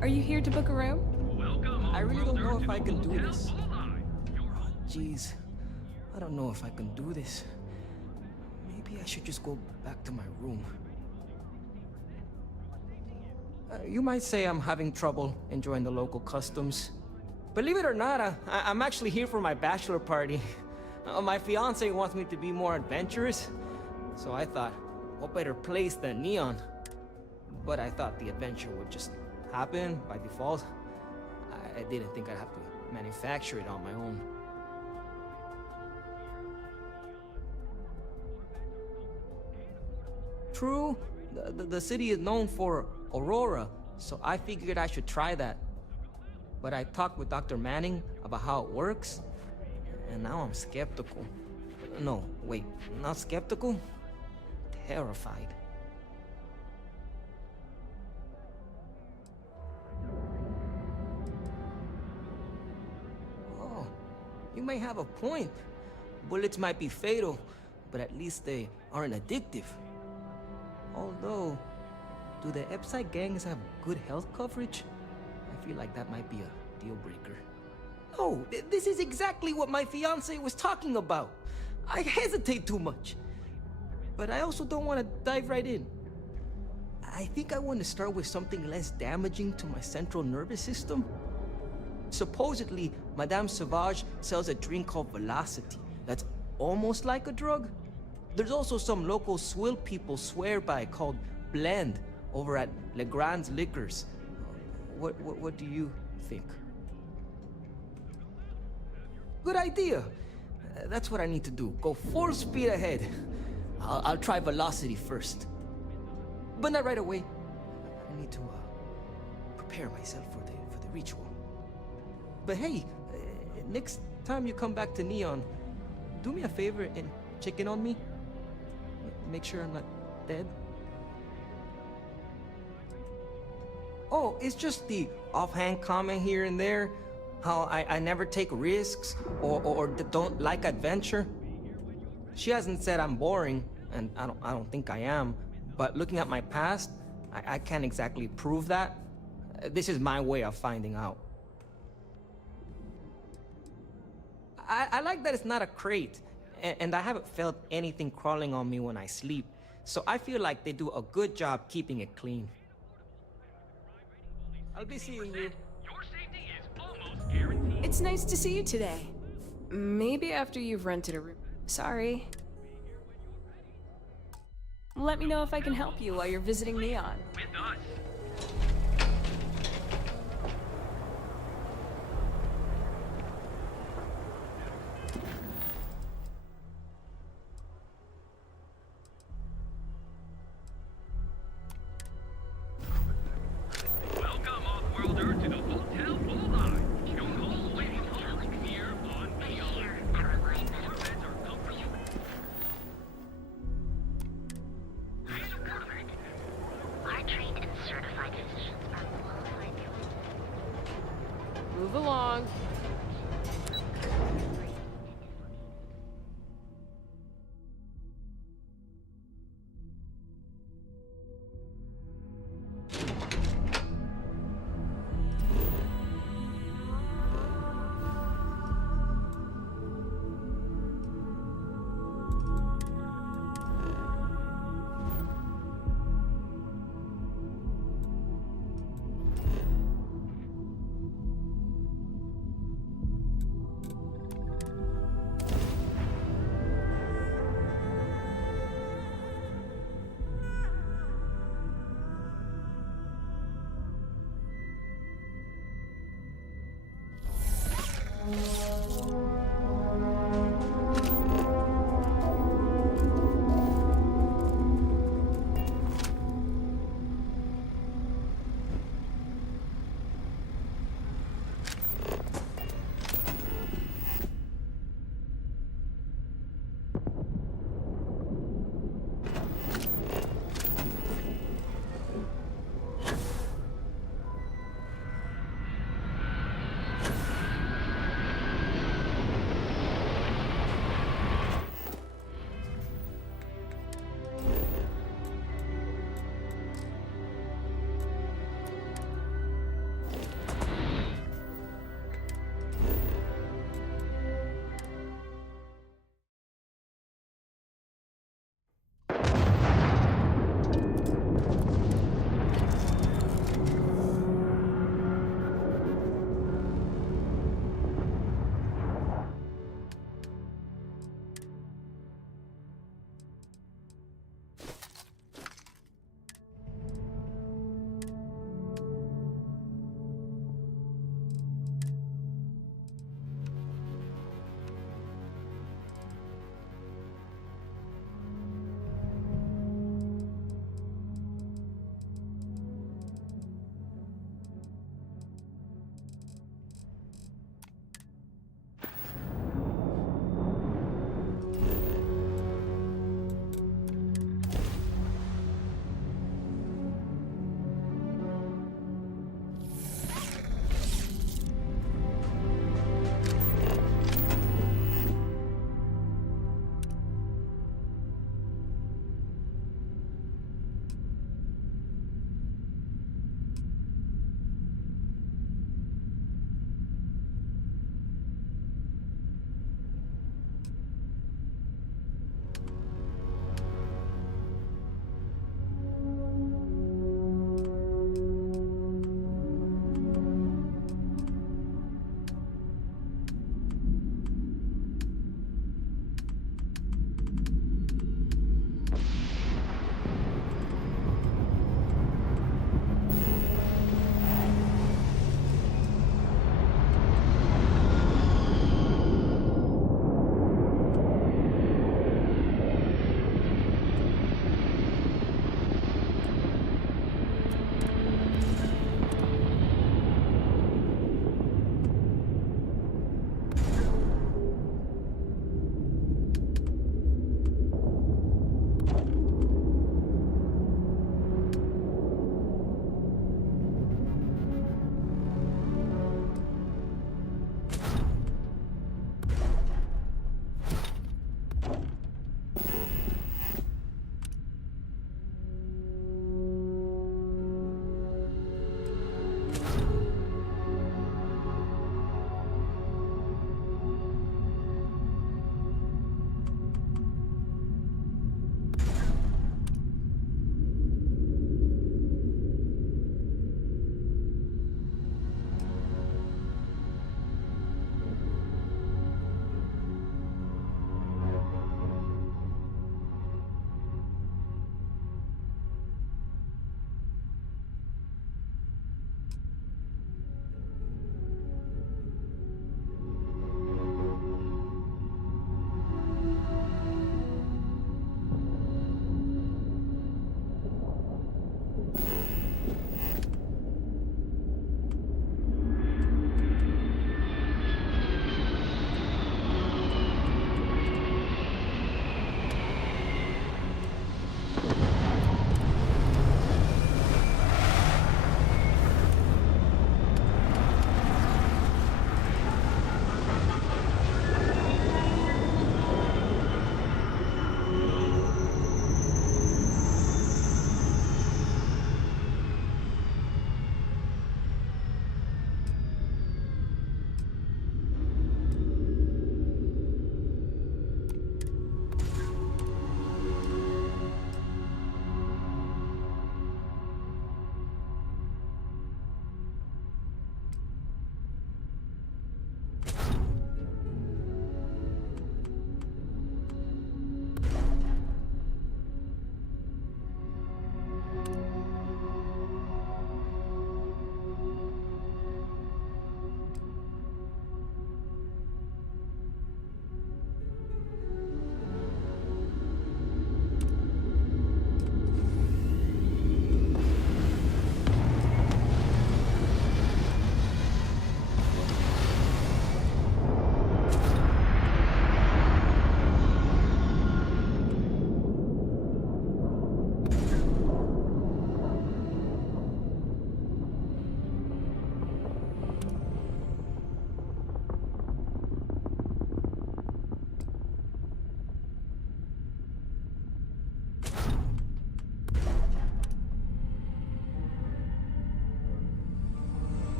Are you here to book a room? I really don't know if I can do this. Oh, jeez. I don't know if I can do this. Maybe I should just go back to my room. You might say I'm having trouble enjoying the local customs. Believe it or not, I'm actually here for my bachelor party. My fiance wants me to be more adventurous, so I thought, what better place than Neon? But I thought the adventure would just happen by default. I didn't think I'd have to manufacture it on my own. True, the city is known for Aurora, so I figured I should try that. But I talked with Dr. Manning about how it works, and now I'm skeptical. No, wait, not skeptical? Terrified. Oh, you may have a point. Bullets might be fatal, but at least they aren't addictive. Although, do the Epsite gangs have good health coverage? I feel like that might be a deal breaker. No, this is exactly what my fiance was talking about. I hesitate too much. But I also don't want to dive right in. I think I want to start with something less damaging to my central nervous system. Supposedly, Madame Sauvage sells a drink called Velocity that's almost like a drug. There's also some local swill people swear by called Blend over at Legrand's Liquors. What do you think? Good idea. That's what I need to do. Go full speed ahead. I'll try Velocity first. But not right away. I need to prepare myself for the ritual. But hey, next time you come back to Neon, do me a favor and check in on me. Make sure I'm not dead. Oh, it's just the offhand comment here and there. How I never take risks or don't like adventure. She hasn't said I'm boring, and I don't think I am. But looking at my past, I can't exactly prove that. This is my way of finding out. I like that it's not a crate, and I haven't felt anything crawling on me when I sleep. So I feel like they do a good job keeping it clean. I'll be seeing you. It's nice to see you today. Maybe after you've rented a room. Sorry. Let me know if I can help you while you're visiting Neon. Welcome, Off-Worlder, to the Hotel Bullseye. Your call waiting hall here on Neon. Your beds are comfortable. Our trained and certified physicians are qualified to Move along.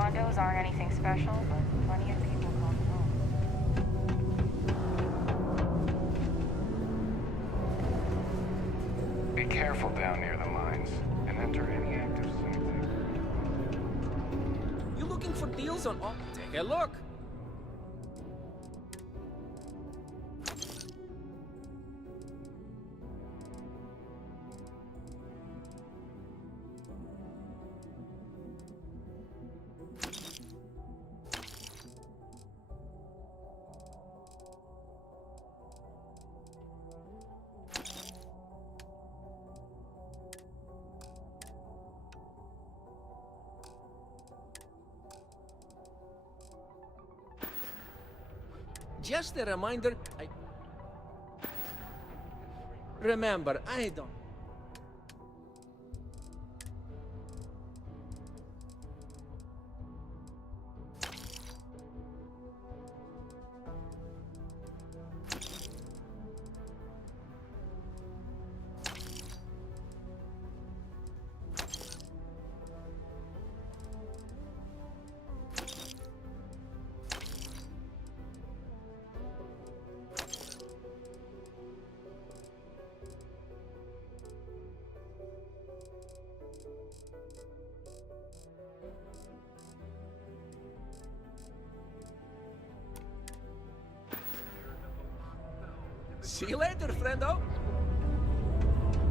condos aren't anything special, but plenty of people call them home. Be careful down near the mines, and enter any active cemetery. You looking for deals on all? Take a look. Just a reminder, Remember, I don't... See you later, friendo!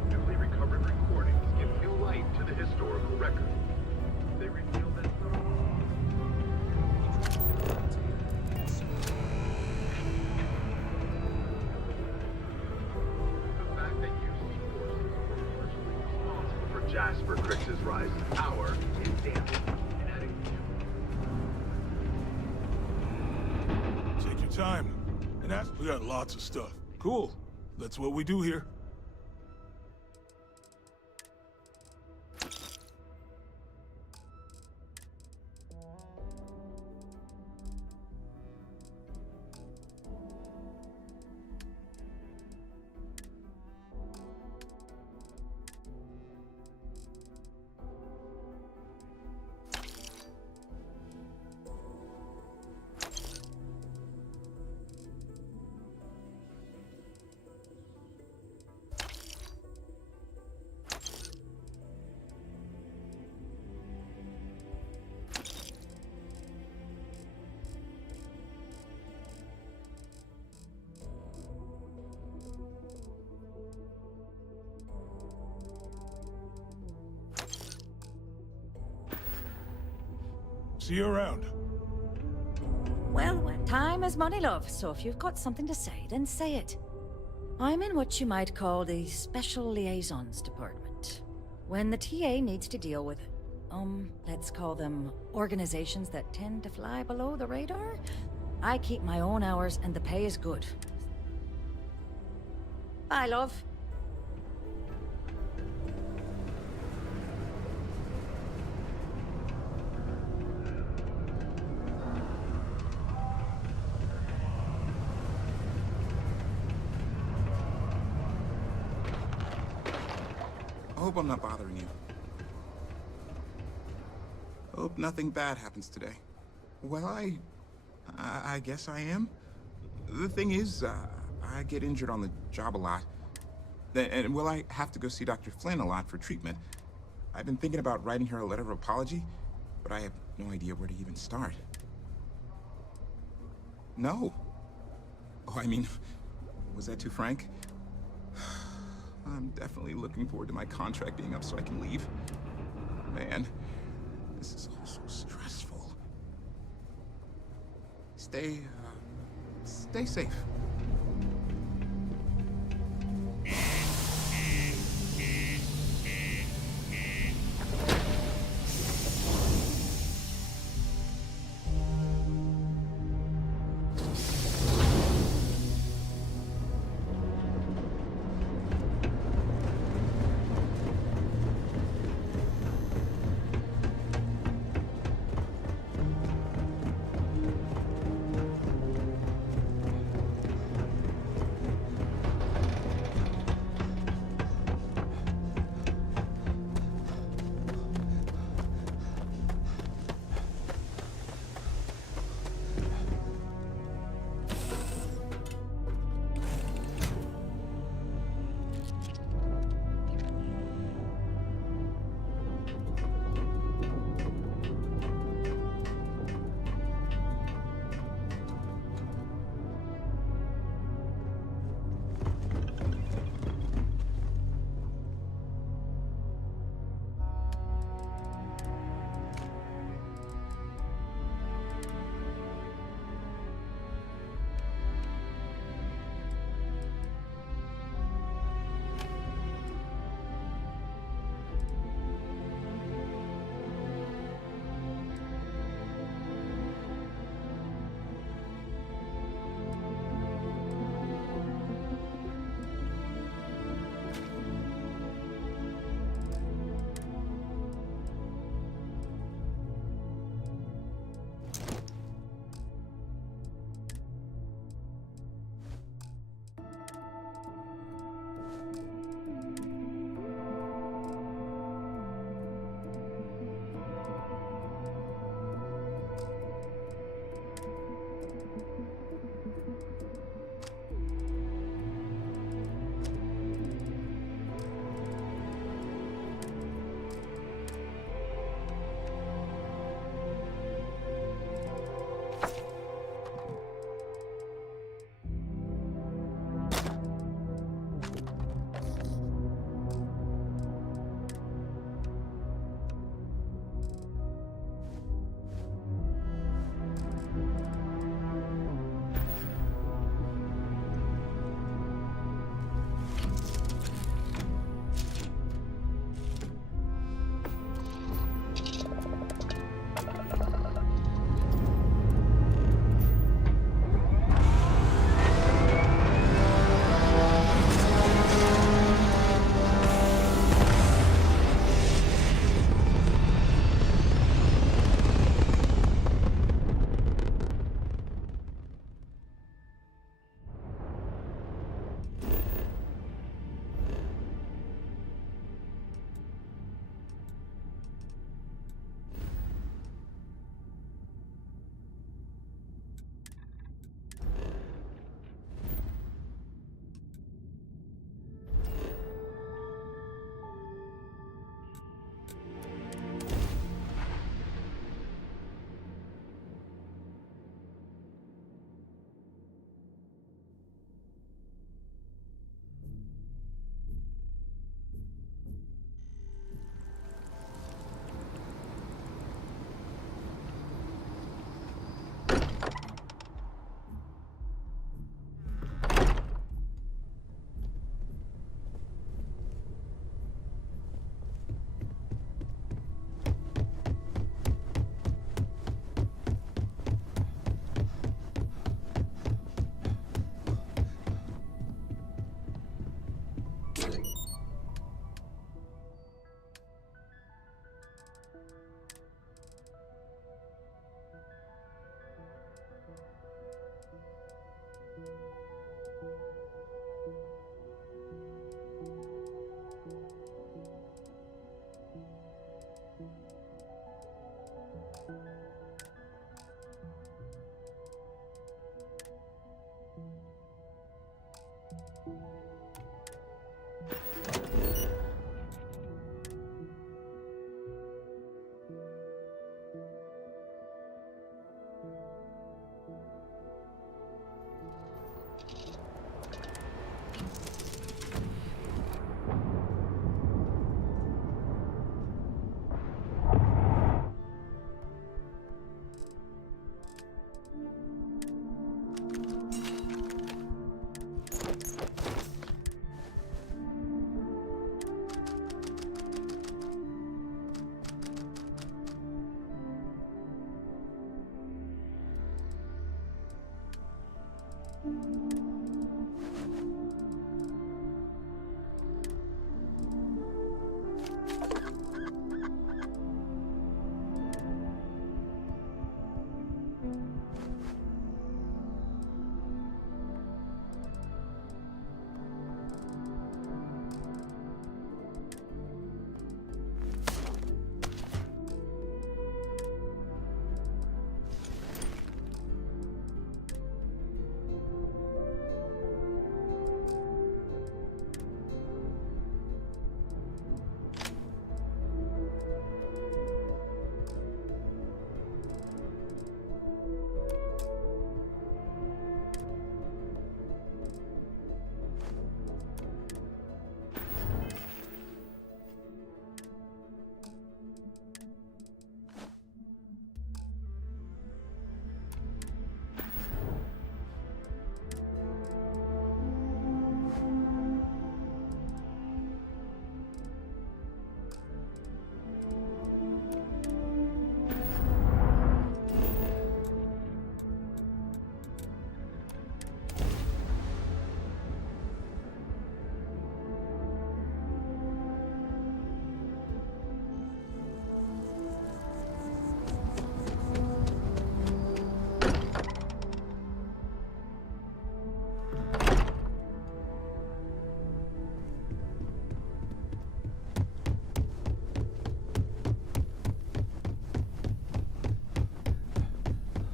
Newly recovered recordings give new light to the historical record. They reveal that the fact that UC forces were partially responsible for Jasper Crix's rise in power is damning and adding Take your time. And that's... We got lots of stuff. Cool. That's what we do here. See you around. Well, time is money, love, so if you've got something to say, then say it. I'm in what you might call the Special Liaisons Department. When the TA needs to deal with, let's call them organizations that tend to fly below the radar, I keep my own hours and the pay is good. Bye, love. I hope I'm not bothering you. Hope nothing bad happens today. Well, I guess I am. The thing is, I get injured on the job a lot. And, well, I have to go see Dr. Flynn a lot for treatment. I've been thinking about writing her a letter of apology, but I have no idea where to even start. No. Oh, I mean, was that too frank? I'm definitely looking forward to my contract being up so I can leave. Man, this is all so stressful. Stay safe.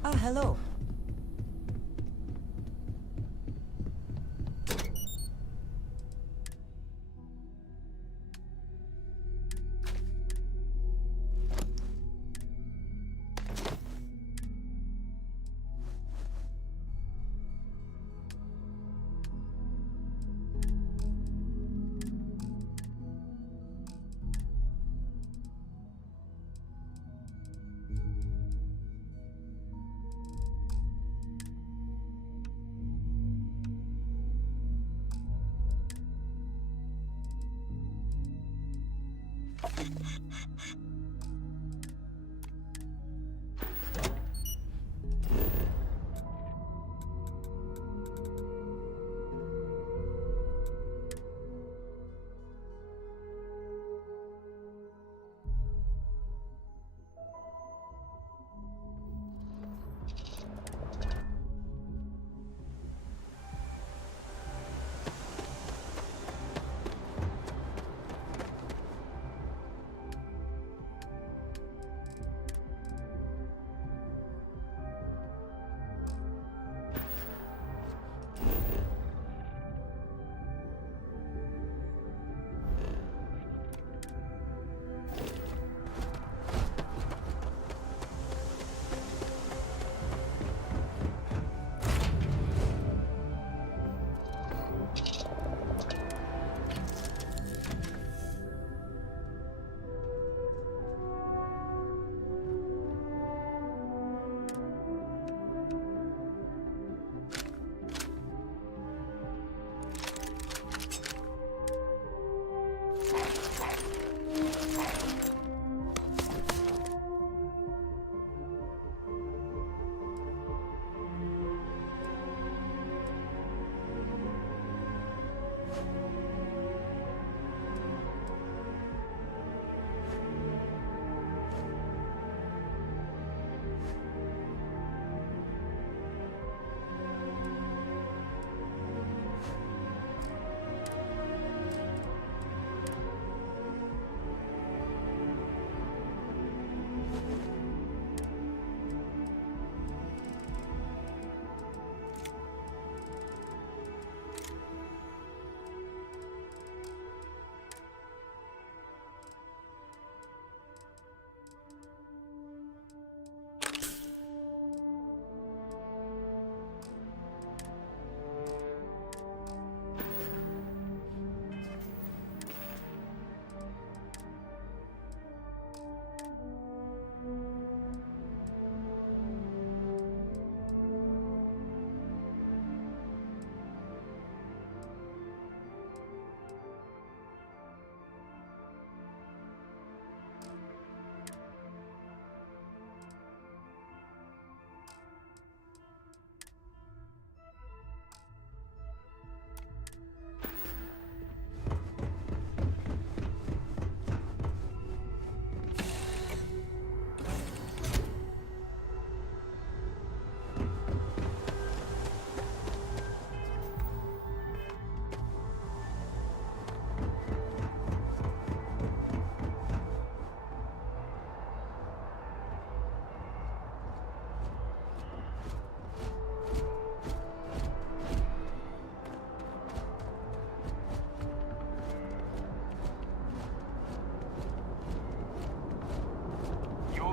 Ah, hello.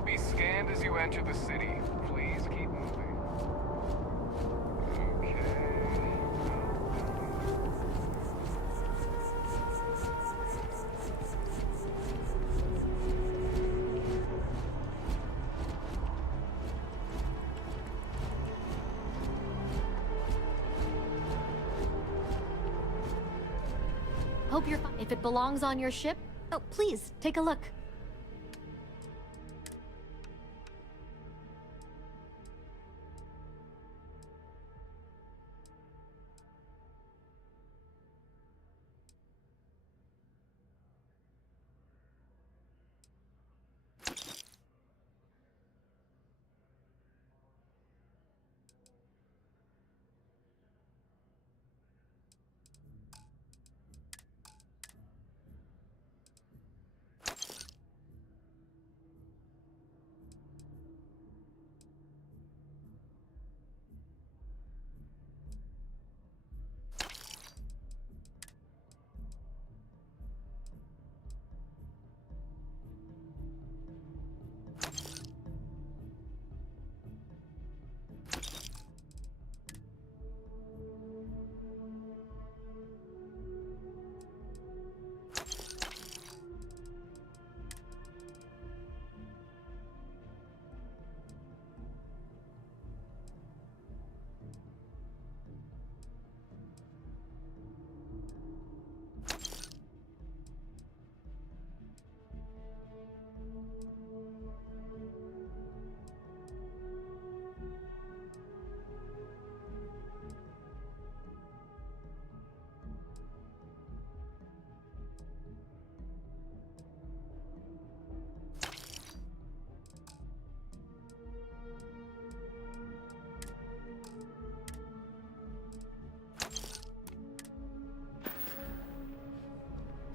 Be scanned as you enter the city. Please keep moving. Okay. Hope you're fine. If it belongs on your ship, oh, please, take a look.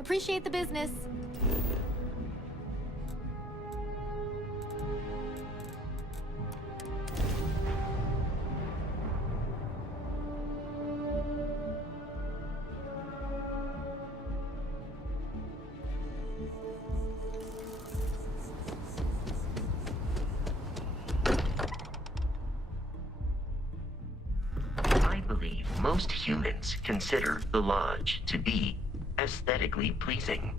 Appreciate the business. I believe most humans consider the lodge to be aesthetically pleasing.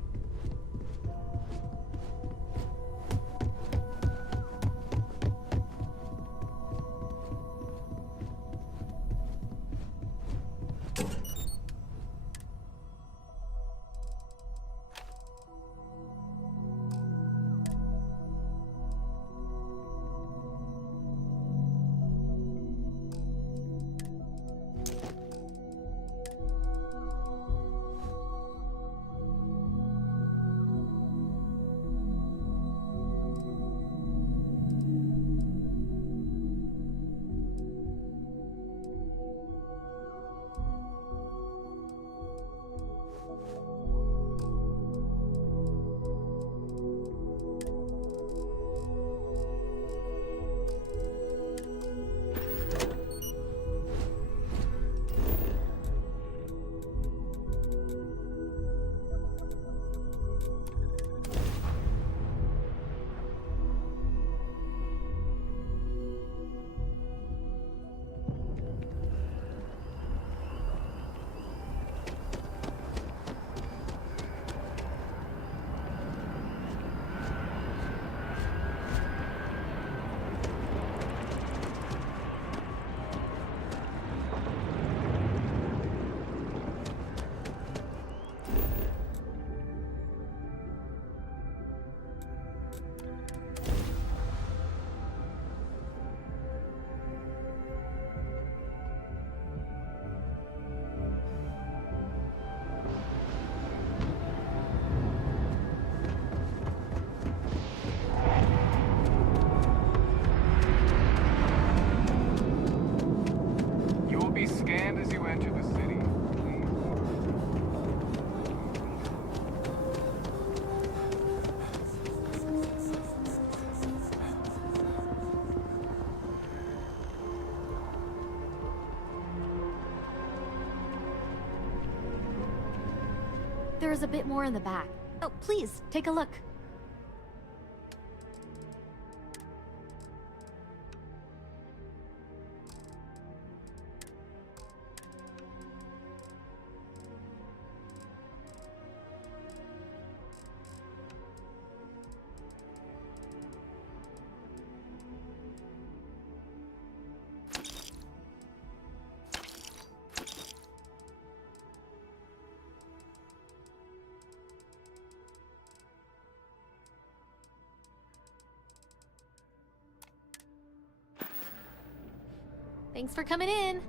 You will be scanned as you enter the city. There is a bit more in the back. Oh, please, take a look. Thanks for coming in.